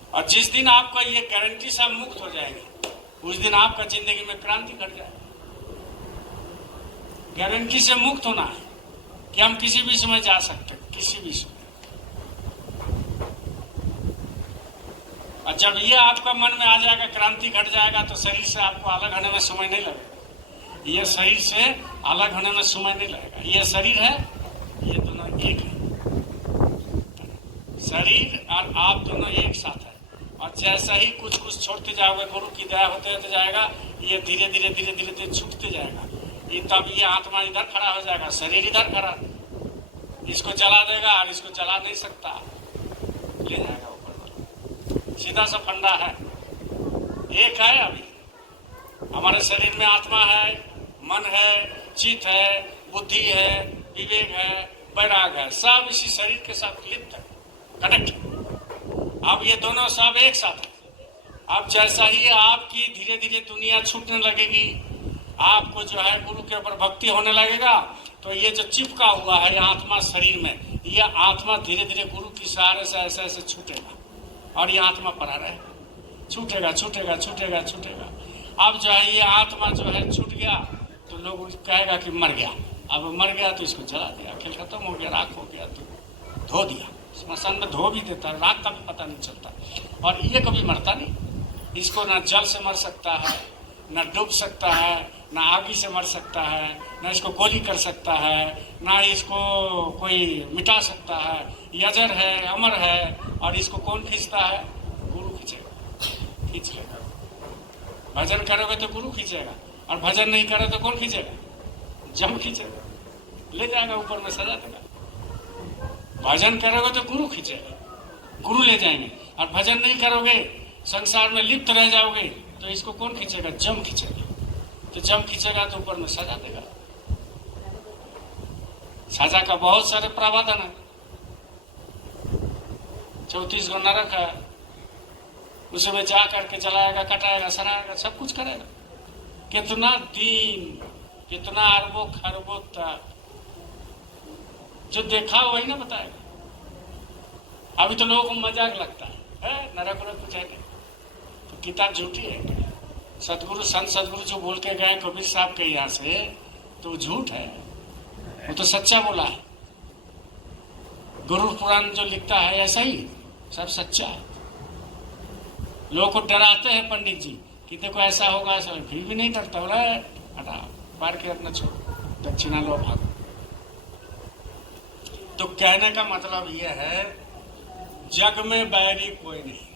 और जिस दिन आपका ये गारंटी से आप मुक्त हो जाएंगे, उस दिन आपका जिंदगी में क्रांति घट जाएगी। गारंटी से मुक्त होना है कि हम किसी भी समय जा सकते हैं, किसी भी समय। और जब ये आपका मन में आ जाएगा, क्रांति घट जाएगा, तो शरीर से आपको अलग होने में समय नहीं लगेगा। ये शरीर से अलग होने में समय नहीं लगेगा। ये शरीर है, ये दोनों एक है। शरीर और आप दोनों एक साथ है। और जैसा ही कुछ कुछ छोड़ते जाओगे, गुरु की दया होते होते जाएगा, ये धीरे धीरे धीरे धीरे धीरे छूटते जाएगा। ये तब ये आत्मा इधर खड़ा हो जाएगा, शरीर इधर खड़ा, इसको जला देगा और इसको जला नहीं सकता, ले जाएगा ऊपर वाला। सीधा सा फंडा है, एक है। अभी हमारे शरीर में आत्मा है, मन है, चित्त है, बुद्धि है, विवेक है, वैराग है, सब इसी शरीर के साथ लिप्त है, कनेक्ट। अब ये दोनों सब एक साथ है। अब जैसा ही आपकी धीरे धीरे दुनिया छूटने लगेगी, आपको जो है गुरु के ऊपर भक्ति होने लगेगा, तो ये जो चिपका हुआ है ये आत्मा शरीर में, ये आत्मा धीरे धीरे गुरु की सहारे से ऐसे ऐसे छूटेगा और ये आत्मा पड़ा रहेगा, छूटेगा छूटेगा छूटेगा छूटेगा। अब जो है ये आत्मा जो है छूट गया तो लोग कहेगा कि मर गया। अब मर गया तो इसको जला दिया, खेल खत्म हो गया, राख हो गया, तो धो दिया। स्मशान में धो भी देता है, राख का भी पता नहीं चलता। और ये कभी मरता नहीं। इसको ना जल से मर सकता है, ना डूब सकता है, ना आगी से मर सकता है, ना इसको गोली कर सकता है, ना इसको कोई मिटा सकता है। ये अजर है, अमर है। और इसको कौन खींचता है? गुरु खींचेगा, खींच लेगा। भजन करोगे तो गुरु खींचेगा, और भजन नहीं करे तो कौन खींचेगा? जम खींचेगा, ले जाएगा ऊपर में, सजा देगा। भजन करोगे तो गुरु खींचेगा, गुरु ले जाएंगे। और भजन नहीं करोगे, संसार में लिप्त रह जाओगे, तो इसको कौन खींचेगा? जम खींचेगा। तो जम खींचेगा तो ऊपर में सजा देगा। सजा का बहुत सारे प्रावधान है। 34 गो नरक है, उसमें जा करके जलाएगा, कटाएगा, सराएगा, सब कुछ करेगा। कितना दिन, कितना अरबों खरबों तक, जो देखा वही ना बताएगा। अभी तो लोगों को मजाक लगता है नरक वरक कुछ है नहीं, तो किताब झूठी है। सतगुरु संत सतगुरु जो बोल के गए कबीर साहब के यहाँ से, तो झूठ है, वो तो सच्चा बोला है। गुरु पुराण जो लिखता है ऐसा ही सब सच्चा है। लोगों को डराते हैं पंडित जी कि देखो ऐसा होगा ऐसा, फिर भी नहीं डरता। बोला हटा, पार के अपना छोड़, दक्षिणा लो, भागो। तो कहने का मतलब यह है, जग में बैरी कोई नहीं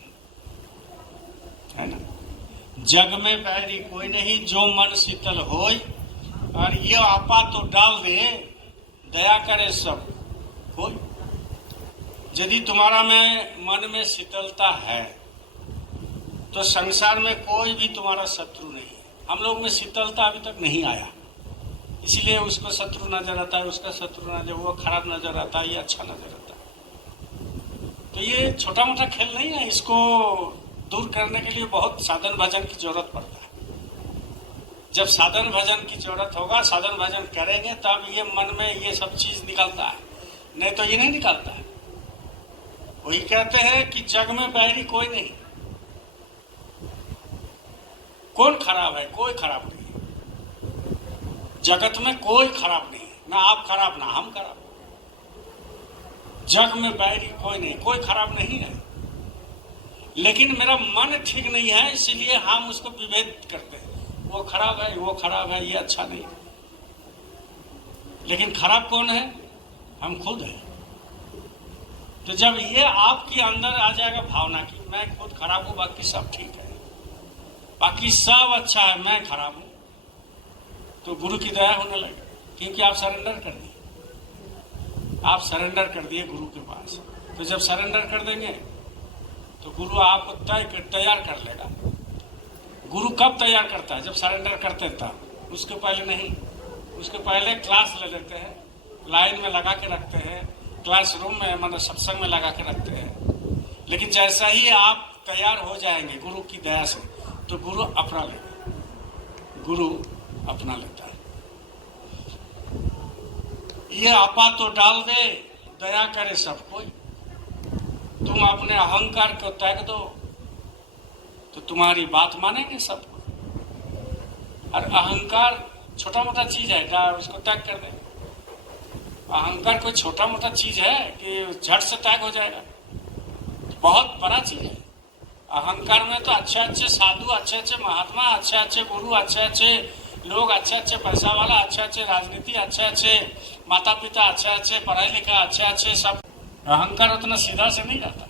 है ना। जग में बैरी कोई नहीं, जो मन शीतल होय। और ये आपा तो डाल दे, दया करे सब कोई। यदि तुम्हारा में मन में शीतलता है तो संसार में कोई भी तुम्हारा शत्रु नहीं है। हम लोग में शीतलता अभी तक नहीं आया, इसीलिए उसको शत्रु नजर आता है, उसका शत्रु नजर, वो खराब नजर आता है, ये अच्छा नजर आता है। तो ये छोटा मोटा खेल नहीं है। इसको दूर करने के लिए बहुत साधन भजन की जरूरत पड़ता है। जब साधन भजन की जरूरत होगा, साधन भजन करेंगे, तब ये मन में ये सब चीज निकलता है, नहीं तो ये नहीं निकलता है। वही कहते हैं कि जग में बैरी कोई नहीं। कौन खराब है? कोई खराब नहीं। जगत में कोई खराब नहीं, ना आप खराब ना हम खराब। जग में बैरी कोई नहीं, कोई खराब नहीं है। लेकिन मेरा मन ठीक नहीं है, इसीलिए हम उसको विभेद करते हैं। वो खराब है, वो खराब है, ये अच्छा नहीं। लेकिन खराब कौन है? हम खुद हैं। तो जब ये आपके अंदर आ जाएगा भावना की मैं खुद खराब हूं, बाकी सब ठीक है, बाकी सब अच्छा है, मैं खराब हूं, तो गुरु की दया होने लगे। क्योंकि आप सरेंडर कर दिए, आप सरेंडर कर दिए गुरु के पास। तो जब सरेंडर कर देंगे तो गुरु आपको तैयार कर लेगा। गुरु कब तैयार करता है? जब सरेंडर करते तब, उसके पहले नहीं। उसके पहले क्लास ले लेते हैं, लाइन में लगा के रखते हैं, क्लासरूम में मतलब सत्संग में लगा के रखते हैं। लेकिन जैसा ही आप तैयार हो जाएंगे गुरु की दया से, तो गुरु अपना लेगा, गुरु अपना लेता है। ये आपा तो डाल दे, दया करे सब कोई। तुम अपने अहंकार को त्याग दो तो तुम्हारी बात मानेंगे सब। और अहंकार छोटा मोटा चीज है, उसको त्याग कर दे। अहंकार कोई छोटा मोटा चीज है कि झट से त्याग हो जाएगा? बहुत बड़ा चीज है। अहंकार में तो अच्छे अच्छे साधु, अच्छे अच्छे महात्मा, अच्छे अच्छे गुरु, अच्छे अच्छे लोग, अच्छे अच्छे पैसा वाला, अच्छे अच्छे राजनीति, अच्छे अच्छे माता पिता, अच्छे अच्छे पढ़ाई लिखा, अच्छे अच्छे सब। अहंकार उतना सीधा से नहीं जाता।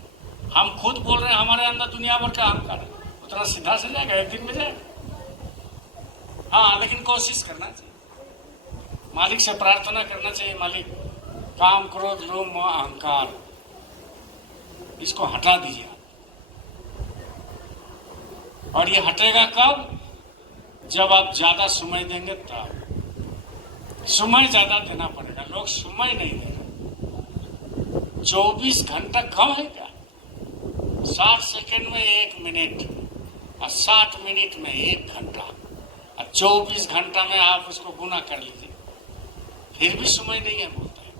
हम खुद बोल रहे हैं हमारे अंदर दुनिया भर का अहंकार है, उतना सीधा से जाएगा? एक दिन में जाएगा? हाँ, लेकिन कोशिश करना चाहिए, मालिक से प्रार्थना करना चाहिए, मालिक काम, क्रोध, लोभ, मोह, अहंकार इसको हटा दीजिए। और ये हटेगा कब? जब आप ज्यादा समय देंगे तब। समय ज्यादा देना पड़ेगा। लोग समय नहीं दे रहे। 24 घंटा कम है क्या? 60 सेकंड में 1 मिनट और 60 मिनट में 1 घंटा और 24 घंटा में आप उसको गुना कर लीजिए, फिर भी समय नहीं है बोलते हैं।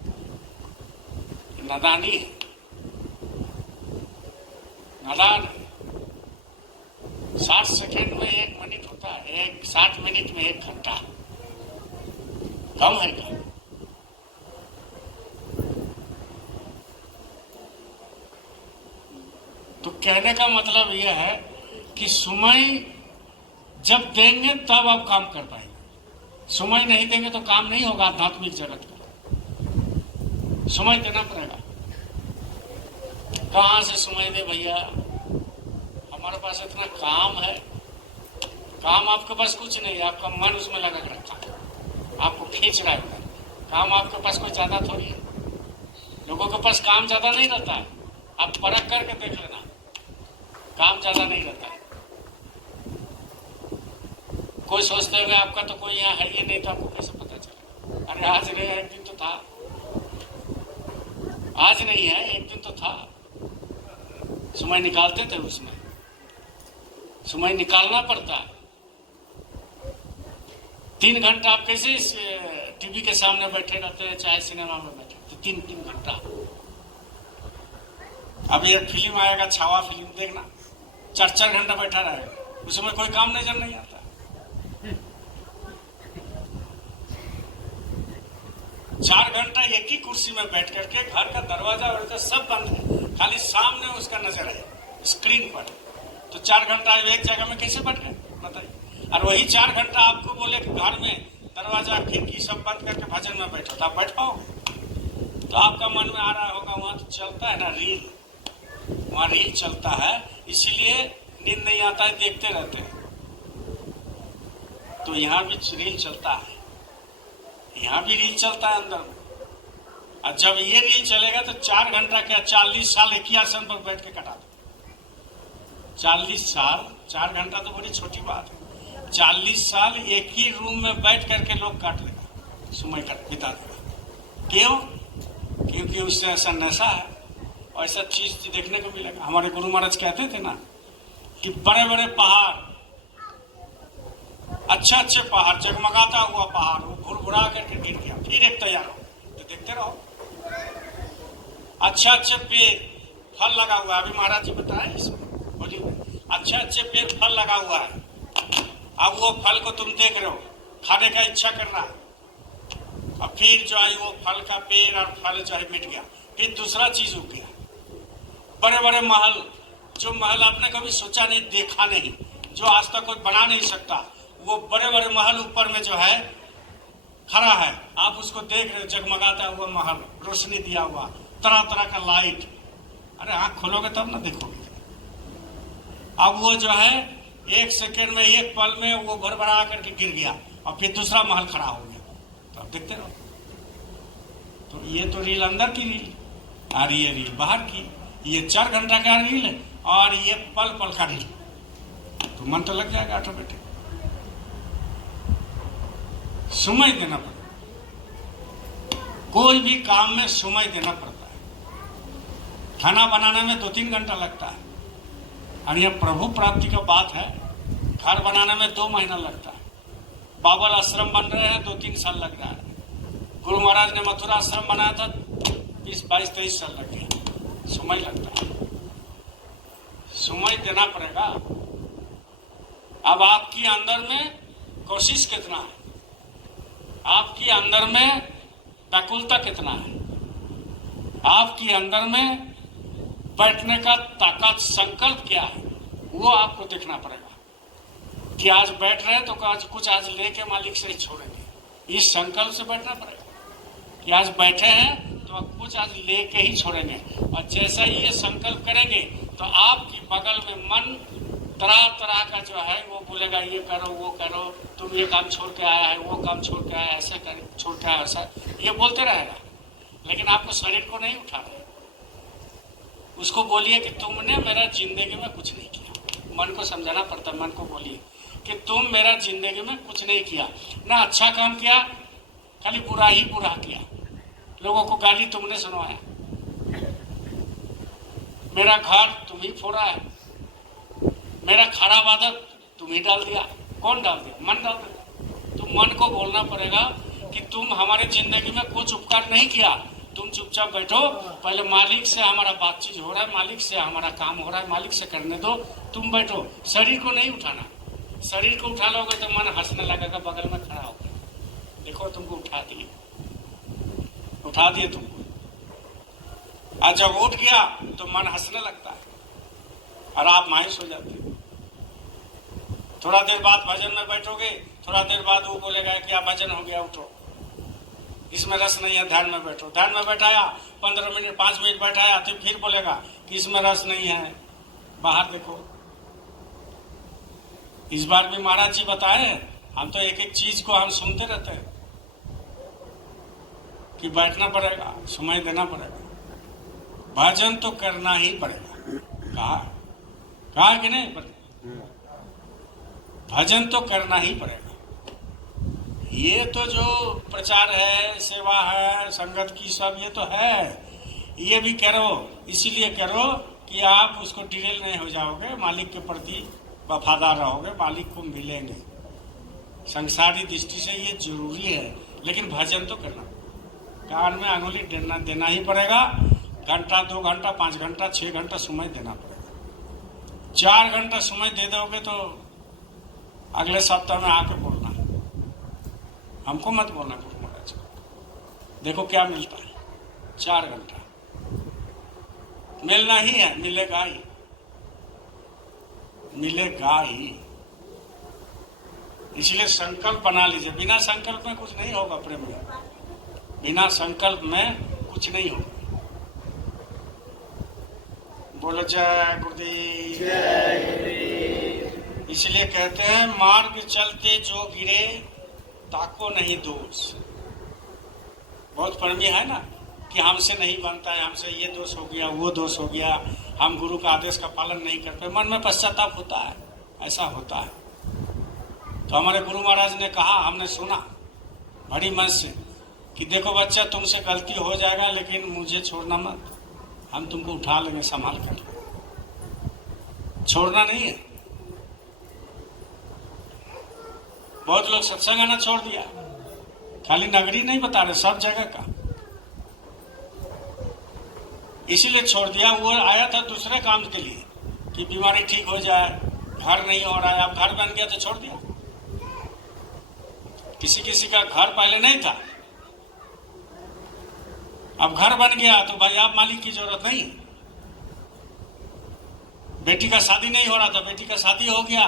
नादानी है, नादान है। 60 सेकंड में 1 मिनट होता है, 60 मिनट में 1 घंटा, कम है क्या? तो कहने का मतलब यह है कि समय जब देंगे तब आप काम कर पाएंगे। समय नहीं देंगे तो काम नहीं होगा आध्यात्मिक जगत का। समय देना पड़ेगा। कहाँ से समय दे भैया? हमारे पास इतना काम है। काम आपके पास कुछ नहीं है, आपका मन उसमें लगा के रखा है, आपको खींच रहा है। काम आपके पास कोई ज्यादा थोड़ी है। लोगों के पास काम ज्यादा नहीं रहता है, आप परख करके देख लेना, काम ज्यादा नहीं रहता है। कोई सोचते होंगे आपका तो कोई यहाँ है ही नहीं, तो आपको कैसे पता चलेगा? अरे आज नहीं है, एक दिन तो था। आज नहीं है, एक दिन तो था। समय निकालते थे, उसमें समय निकालना पड़ता है। 3 घंटा आप कैसे इस टीवी के सामने बैठे रहते हैं, चाहे सिनेमा में बैठे, तो 3 घंटा। अभी एक फिल्म आएगा, छावा फिल्म, देखना, 4 घंटा बैठा रहेगा, उसमें कोई काम नजर नहीं आता। 4 घंटा एक ही कुर्सी में बैठ करके, घर का दरवाजा और सब बंद है, खाली सामने उसका नजर है स्क्रीन पर। तो 4 घंटा एक जगह में कैसे बैठ गए बताइए? और वही 4 घंटा आपको बोले कि घर में दरवाजा खिड़की सब बंद करके भजन में बैठो, तो आप बैठ पाओ? तो आपका मन में आ रहा होगा वहां तो चलता है ना रील, वहां रील चलता है, इसीलिए नींद नहीं आता है, देखते रहते हैं। तो यहाँ भी रील चलता है, यहाँ भी रील चलता है अंदर में। और जब ये रील चलेगा तो 4 घंटा क्या 40 साल एक ही आसन पर बैठ के कटा दो। 40 साल, 4 घंटा तो बड़ी छोटी बात है। 40 साल एक ही रूम में बैठ करके लोग काट देगा, समय काट बिता देगा। क्यों? क्योंकि उससे ऐसा नशा है और ऐसा चीज देखने को मिलेगा। हमारे गुरु महाराज कहते थे ना कि बड़े बड़े पहाड़, अच्छे अच्छे पहाड़, जगमगाता हुआ पहाड़, वो भुरभुरा करके गिर गया, फिर एक तैयार हो, तो देखते रहो। अच्छे अच्छे पेड़, फल लगा हुआ है, अभी महाराज जी बताए इसमें होली में, अच्छे अच्छे पेड़ फल लगा हुआ है। अब वो फल को तुम देख रहे हो, खाने का इच्छा कर रहा है, और फिर जो है वो फल का पेड़ और फल जो है मिट गया, फिर दूसरा चीज उग गया। बड़े बड़े महल, जो महल आपने कभी सोचा नहीं, देखा नहीं, जो आज तक कोई बना नहीं सकता, वो बड़े बड़े महल ऊपर में जो है खड़ा है, आप उसको देख रहे हो, जगमगाता हुआ महल, रोशनी दिया हुआ, तरह तरह का लाइट। अरे आंख खोलोगे तब ना देखोगे। अब वो जो है 1 सेकेंड में, 1 पल में वो भरभरा करके गिर गया और फिर दूसरा महल खड़ा हो गया, तो आप देखते रहो। तो ये तो रील अंदर की रील, और ये रील बाहर की। ये 4 घंटा का रील है और ये पल पल का रील। तो तो मन तो लग जाएगा ऑटोमेटिक। समय देना पड़ता है, कोई भी काम में समय देना पड़ता है। खाना बनाने में 2-3 घंटा लगता है, और यह प्रभु प्राप्ति का बात है, घर बनाने में 2 महीना लगता है। बाबल आश्रम बन रहे हैं, 2-3 साल लग रहा है। गुरु महाराज ने मथुरा आश्रम बनाया था, 20-22-23 साल लग गया। समय लगता है, समय देना पड़ेगा। अब आपकी अंदर में कोशिश कितना है, आपकी अंदर में व्याकुलता कितना है, आपकी अंदर में बैठने का ताकत, संकल्प क्या है, वो आपको देखना पड़ेगा। कि आज बैठ रहे हैं तो आज लेके मालिक से ही छोड़ेंगे, इस संकल्प से बैठना पड़ेगा। कि आज बैठे हैं तो कुछ आज लेके ही छोड़ेंगे, और जैसा ही ये संकल्प करेंगे तो आपकी बगल में मन तरह तरह का जो है वो बोलेगा, ये करो, वो करो, तुम ये काम छोड़ के आया है, वो काम छोड़ के आया, ऐसे कर छोड़ के आया, ऐसा, ये बोलते रहेगा। लेकिन आपको शरीर को नहीं उठा रहे। उसको बोलिए कि तुमने मेरा जिंदगी में कुछ नहीं किया। मन को समझाना पड़ता है, मन को बोलिए कि तुम मेरा जिंदगी में कुछ नहीं किया, ना अच्छा काम किया, खाली बुरा ही बुरा किया। लोगों को गाली तुमने सुनवाया, मेरा घर तुम ही फोड़ा है, मेरा खराब आदत तुम ही डाल दिया। कौन डाल दिया? मन डाल दिया। तो मन को बोलना पड़ेगा कि तुम हमारे जिंदगी में कुछ उपकार नहीं किया, तुम चुपचाप बैठो, पहले मालिक से हमारा बातचीत हो रहा है, मालिक से हमारा काम हो रहा है, मालिक से करने दो, तुम बैठो। शरीर को नहीं उठाना। शरीर को उठा लोगे तो मन हंसने लगेगा, बगल में खड़ा होगा, देखो तुमको उठा दिए तुमको। और जब उठ गया तो मन हंसने लगता है और आप मायूस हो जाते हो। थोड़ा देर बाद भजन में बैठोगे, थोड़ा देर बाद वो बोलेगा कि आप भजन हो गया, उठो, इसमें रस नहीं है, ध्यान में बैठो। ध्यान में बैठाया, 15 मिनट 5 मिनट बैठाया, तो फिर बोलेगा कि इसमें रस नहीं है, बाहर देखो। इस बार भी महाराज जी बताए, हम तो एक एक चीज को हम सुनते रहते हैं कि बैठना पड़ेगा, समय देना पड़ेगा, भजन तो करना ही पड़ेगा। कहा कि नहीं? भजन तो करना ही पड़ेगा। ये तो जो प्रचार है, सेवा है, संगत की सब ये तो है, ये भी करो, इसीलिए करो कि आप उसको डिटेल नहीं हो जाओगे, मालिक के प्रति वफादार रहोगे, मालिक को मिलेंगे। संसारी दृष्टि से ये जरूरी है, लेकिन भजन तो करना, कान में अंगुली देना ही पड़ेगा। घंटा, 2 घंटा, 5 घंटा, 6 घंटा समय देना पड़ेगा। 4 घंटा समय दे दोगे तो अगले सप्ताह में आके बोलना, हमको मत बोलना गुरु महाराज को, देखो क्या मिलता है। 4 घंटा मिलना ही है, मिलेगा ही, मिलेगा ही। इसलिए संकल्प बना लीजिए। बिना संकल्प में कुछ नहीं होगा प्रेम में, बिना संकल्प में कुछ नहीं होगा। बोलो जय गुरुदेव। इसलिए कहते हैं, मार्ग चलते जो गिरे ताको नहीं दोष। बहुत प्रेमी है ना कि हमसे नहीं बनता है, हमसे ये दोष हो गया, वो दोष हो गया, हम गुरु का आदेश का पालन नहीं करते। मन में पश्चाताप होता है, ऐसा होता है। तो हमारे गुरु महाराज ने कहा, हमने सुना बड़ी मन से कि देखो बच्चा, तुमसे गलती हो जाएगा, लेकिन मुझे छोड़ना मत, हम तुमको उठा लेंगे, संभाल कर, छोड़ना नहीं है। बहुत लोग सत्संग आना छोड़ दिया, खाली नगरी नहीं बता रहे, सब जगह का, इसीलिए छोड़ दिया। वो आया था दूसरे काम के लिए कि बीमारी ठीक हो जाए, घर नहीं हो रहा है, अब घर बन गया तो छोड़ दिया। किसी किसी का घर पहले नहीं था, अब घर बन गया तो भाई आप मालिक की जरूरत नहीं। बेटी का शादी नहीं हो रहा था, बेटी का शादी हो गया,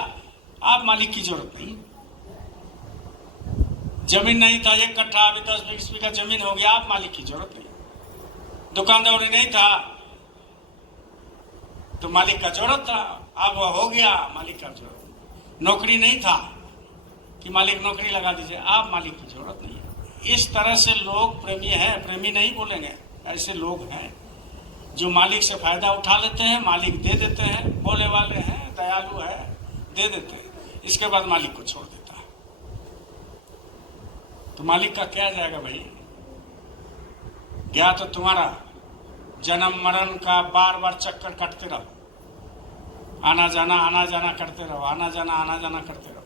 आप मालिक की जरूरत नहीं। जमीन नहीं था 1 कट्ठा, अभी 10-20 बीघा जमीन हो गया, आप मालिक की जरूरत नहीं। दुकानदारी नहीं था तो मालिक का जरूरत था, अब हो गया, मालिक का जरूरत। नौकरी नहीं था कि मालिक नौकरी लगा दीजिए, आप मालिक की जरूरत नहीं है। इस तरह से लोग प्रेमी हैं, प्रेमी नहीं बोलेंगे, ऐसे लोग हैं जो मालिक से फायदा उठा लेते हैं, मालिक दे देते हैं, बोले वाले हैं, दयालु है, दे देते हैं, इसके बाद मालिक को छोड़ देता है। तो मालिक का क्या जाएगा भाई? गया तो तुम्हारा जन्म मरण का बार बार चक्कर काटते रहो, आना जाना करते रहो, आना जाना करते रहो।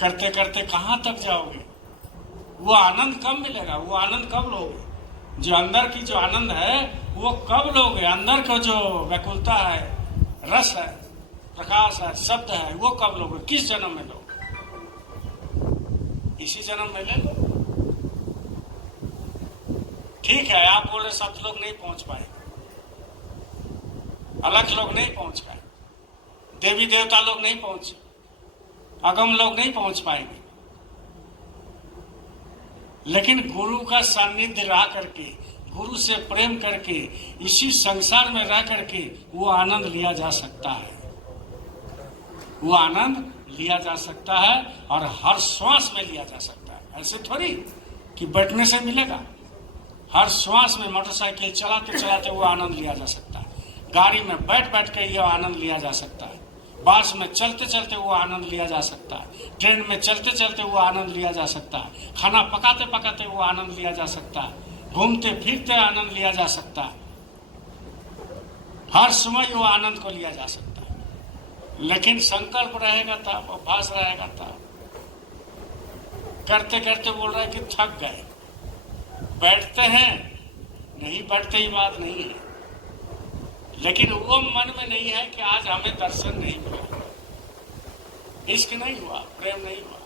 करते करते कहां तक जाओगे? वो आनंद कब मिलेगा? वो आनंद कब लोगे? जो अंदर की जो आनंद है वो कब लोगे? अंदर का जो व्याकुलता है, रस है, प्रकाश है, शब्द है, वो कब लोगे? किस जन्म में लोगे? इसी जन्म में ले लो। ठीक है, आप बोल रहे सतलोक नहीं पहुंच पाए, अलग लोग नहीं पहुंच पाए, देवी देवता लोग नहीं पहुंचे, अगम लोग नहीं पहुंच पाएंगे, लेकिन गुरु का सानिध्य रह करके, गुरु से प्रेम करके, इसी संसार में रह करके वो आनंद लिया जा सकता है। वो आनंद लिया जा सकता है और हर श्वास में लिया जा सकता है। ऐसे थोड़ी कि बैठने से मिलेगा। हर श्वास में मोटरसाइकिल चलाते चलाते वो आनंद लिया जा सकता है, गाड़ी में बैठ बैठ के ये आनंद लिया जा सकता है, बस में चलते चलते वो आनंद लिया जा सकता है, ट्रेन में चलते चलते वो आनंद लिया जा सकता है, खाना पकाते पकाते वो आनंद लिया जा सकता है, घूमते फिरते आनंद लिया जा सकता है। हर समय वो आनंद को लिया जा सकता है, लेकिन संकल्प रहेगा तब, अभ्यास रहेगा तब। करते करते बोल रहा है कि थक गए, बैठते हैं, नहीं बैठते ही बात नहीं है, लेकिन वो मन में नहीं है कि आज हमें दर्शन नहीं मिला, इश्क नहीं हुआ, प्रेम नहीं हुआ,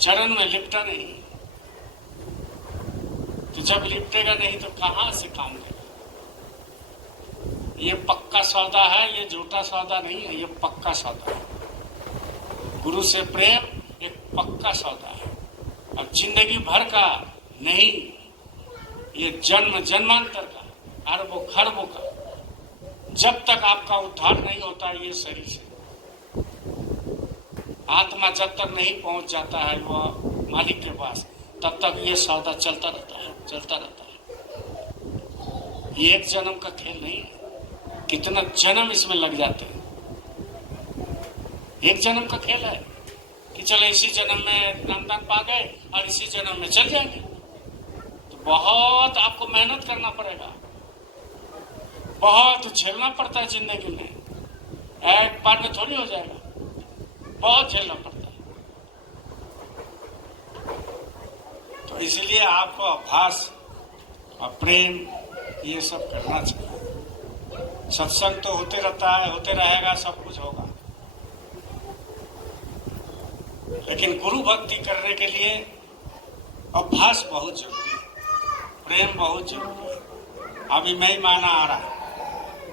चरण में लिपटा नहीं। तो जब लिपटेगा नहीं तो कहां से काम देगा? ये पक्का सौदा है, ये झूठा सौदा नहीं है, ये पक्का सौदा है। गुरु से प्रेम एक पक्का सौदा है, अब जिंदगी भर का नहीं, ये जन्म जन्मांतर का, अरबों खरबों का, जब तक आपका उद्धार नहीं होता ये शरीर से, आत्मा जब तक नहीं पहुंच जाता है वह मालिक के पास, तब तक ये सौदा चलता रहता है, चलता रहता है। ये एक जन्म का खेल नहीं है, कितना जन्म इसमें लग जाते हैं। एक जन्म का खेल है कि चलो इसी जन्म में नामदान पा गए और इसी जन्म में चल जाएंगे। तो बहुत आपको मेहनत करना पड़ेगा, बहुत झेलना पड़ता है जिंदगी में, एक बार में थोड़ी हो जाएगा, बहुत झेलना पड़ता है। तो इसलिए आपको अभ्यास और प्रेम ये सब करना चाहिए। सत्संग तो होते रहता है, होते रहेगा, सब कुछ होगा, लेकिन गुरु भक्ति करने के लिए अभ्यास बहुत जरूरी है, प्रेम बहुत जरूरी है। अभी मैं माना आ रहा है,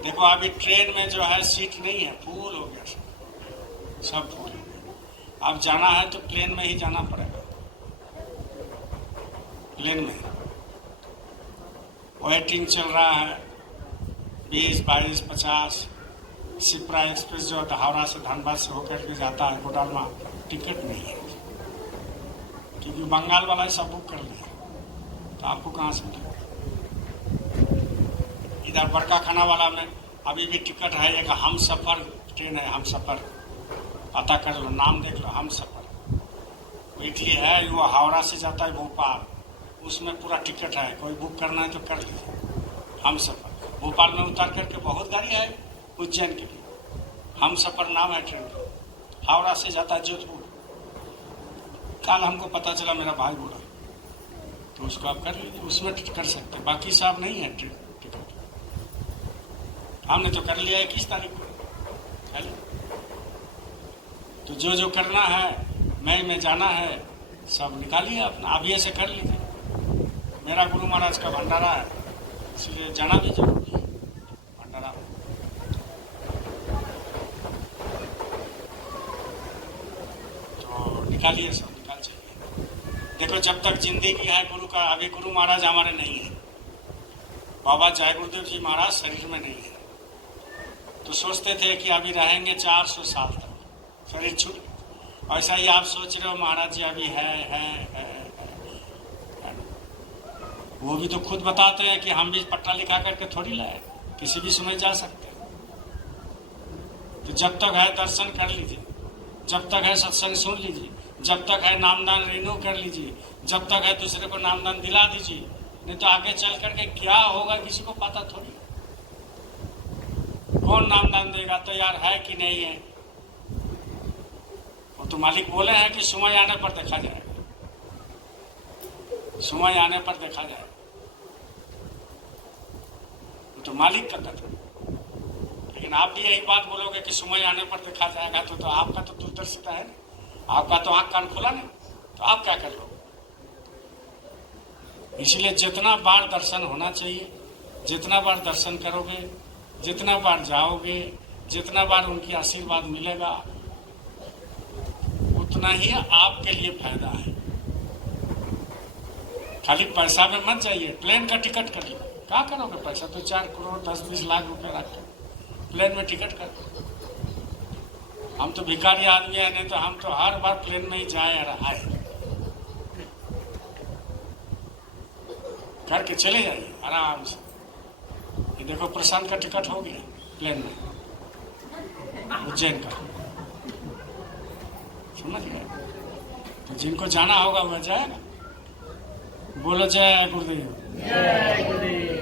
देखो अभी ट्रेन में जो है सीट नहीं है, फूल हो गया, सब फूल हो गया। अब जाना है तो प्लेन में ही जाना पड़ेगा, प्लेन में वेटिंग चल रहा है 20, 22, 50। शिप्रा एक्सप्रेस जो हावड़ा से धनबाद से होकर के जाता है कोडारमा, टिकट नहीं है, क्योंकि बंगाल वाला सब बुक कर लिया, तो आपको कहाँ से मिलेगा? इधर बड़का खाना वाला में अभी भी टिकट है, एक हम सफ़र ट्रेन है, हम सफ़र, पता कर लो, नाम देख लो, हम सफ़र इटली है, वो हावड़ा से जाता है भोपाल, उसमें पूरा टिकट है, कोई बुक करना है तो कर लीजिए। हम सफ़र भोपाल में उतर करके बहुत गाड़ी है उज्जैन के लिए, हम सफ़र नाम है ट्रेन का, हावड़ा से जाता है जोधपुर। कल हमको पता चला, मेरा भाई बोला, तो उसको आप कर लीजिए, उसमें कर सकते हैं, बाकी साहब नहीं है ट्रेन टिकट। हमने तो कर लिया 21 तारीख को, है। तो जो जो करना है, मैं जाना है, सब निकालिए अपना, आप ये से कर लीजिए। मेरा गुरु महाराज का भंडारा है, इसलिए जाना भी जरूरी है भंडारा में। तो निकालिए, सब निकाल चाहिए। देखो जब तक जिंदगी है गुरु का, अभी गुरु महाराज हमारे नहीं है, बाबा जय गुरुदेव जी महाराज शरीर में नहीं है, तो सोचते थे कि अभी रहेंगे 400 साल तक, शरीर छूट। ऐसा ही आप सोच रहे हो महाराज जी अभी है। वो भी तो खुद बताते हैं कि हम भी पट्टा लिखा करके थोड़ी लाए, किसी भी समय जा सकते हैं। तो जब तक है दर्शन कर लीजिए, जब तक है सत्संग सुन लीजिए, जब तक है नामदान रिन्यू कर लीजिए, जब तक है दूसरे को नामदान दिला दीजिए। नहीं तो आगे चल करके क्या होगा किसी को पता थोड़ी। कौन नामदान देगा, तैयार है कि नहीं है। वो तो मालिक बोले हैं कि समय आने पर देखा जाएगा, समय आने पर देखा जाएगा। वो तो मालिक का कथन। लेकिन आप भी यही बात बोलोगे कि समय आने पर देखा जाएगा, तो आपका तो दूरदर्शिता है ना, आपका तो आंख कान खुला नहीं, तो आप क्या कर लोगे। इसलिए जितना बार दर्शन होना चाहिए, जितना बार दर्शन करोगे, जितना बार जाओगे, जितना बार उनकी आशीर्वाद मिलेगा, उतना ही आपके लिए फायदा है। खाली पैसा में मत जाइए, प्लेन का टिकट कर लो। क्या करोगे पैसा, तो 4 करोड़ 10-20 लाख रुपए रख के प्लेन में टिकट कर दो। हम तो भिखारी आदमी है, नहीं तो हम तो हर बार प्लेन में ही जाए और आए करके चले जाइए आराम से। ये देखो प्रशांत का टिकट हो गया प्लेन में, उज्जैन का, समझ गए। तो जिनको जाना होगा वह जाएगा। बोलो जय गुरुदेव। जय गुरुदेव।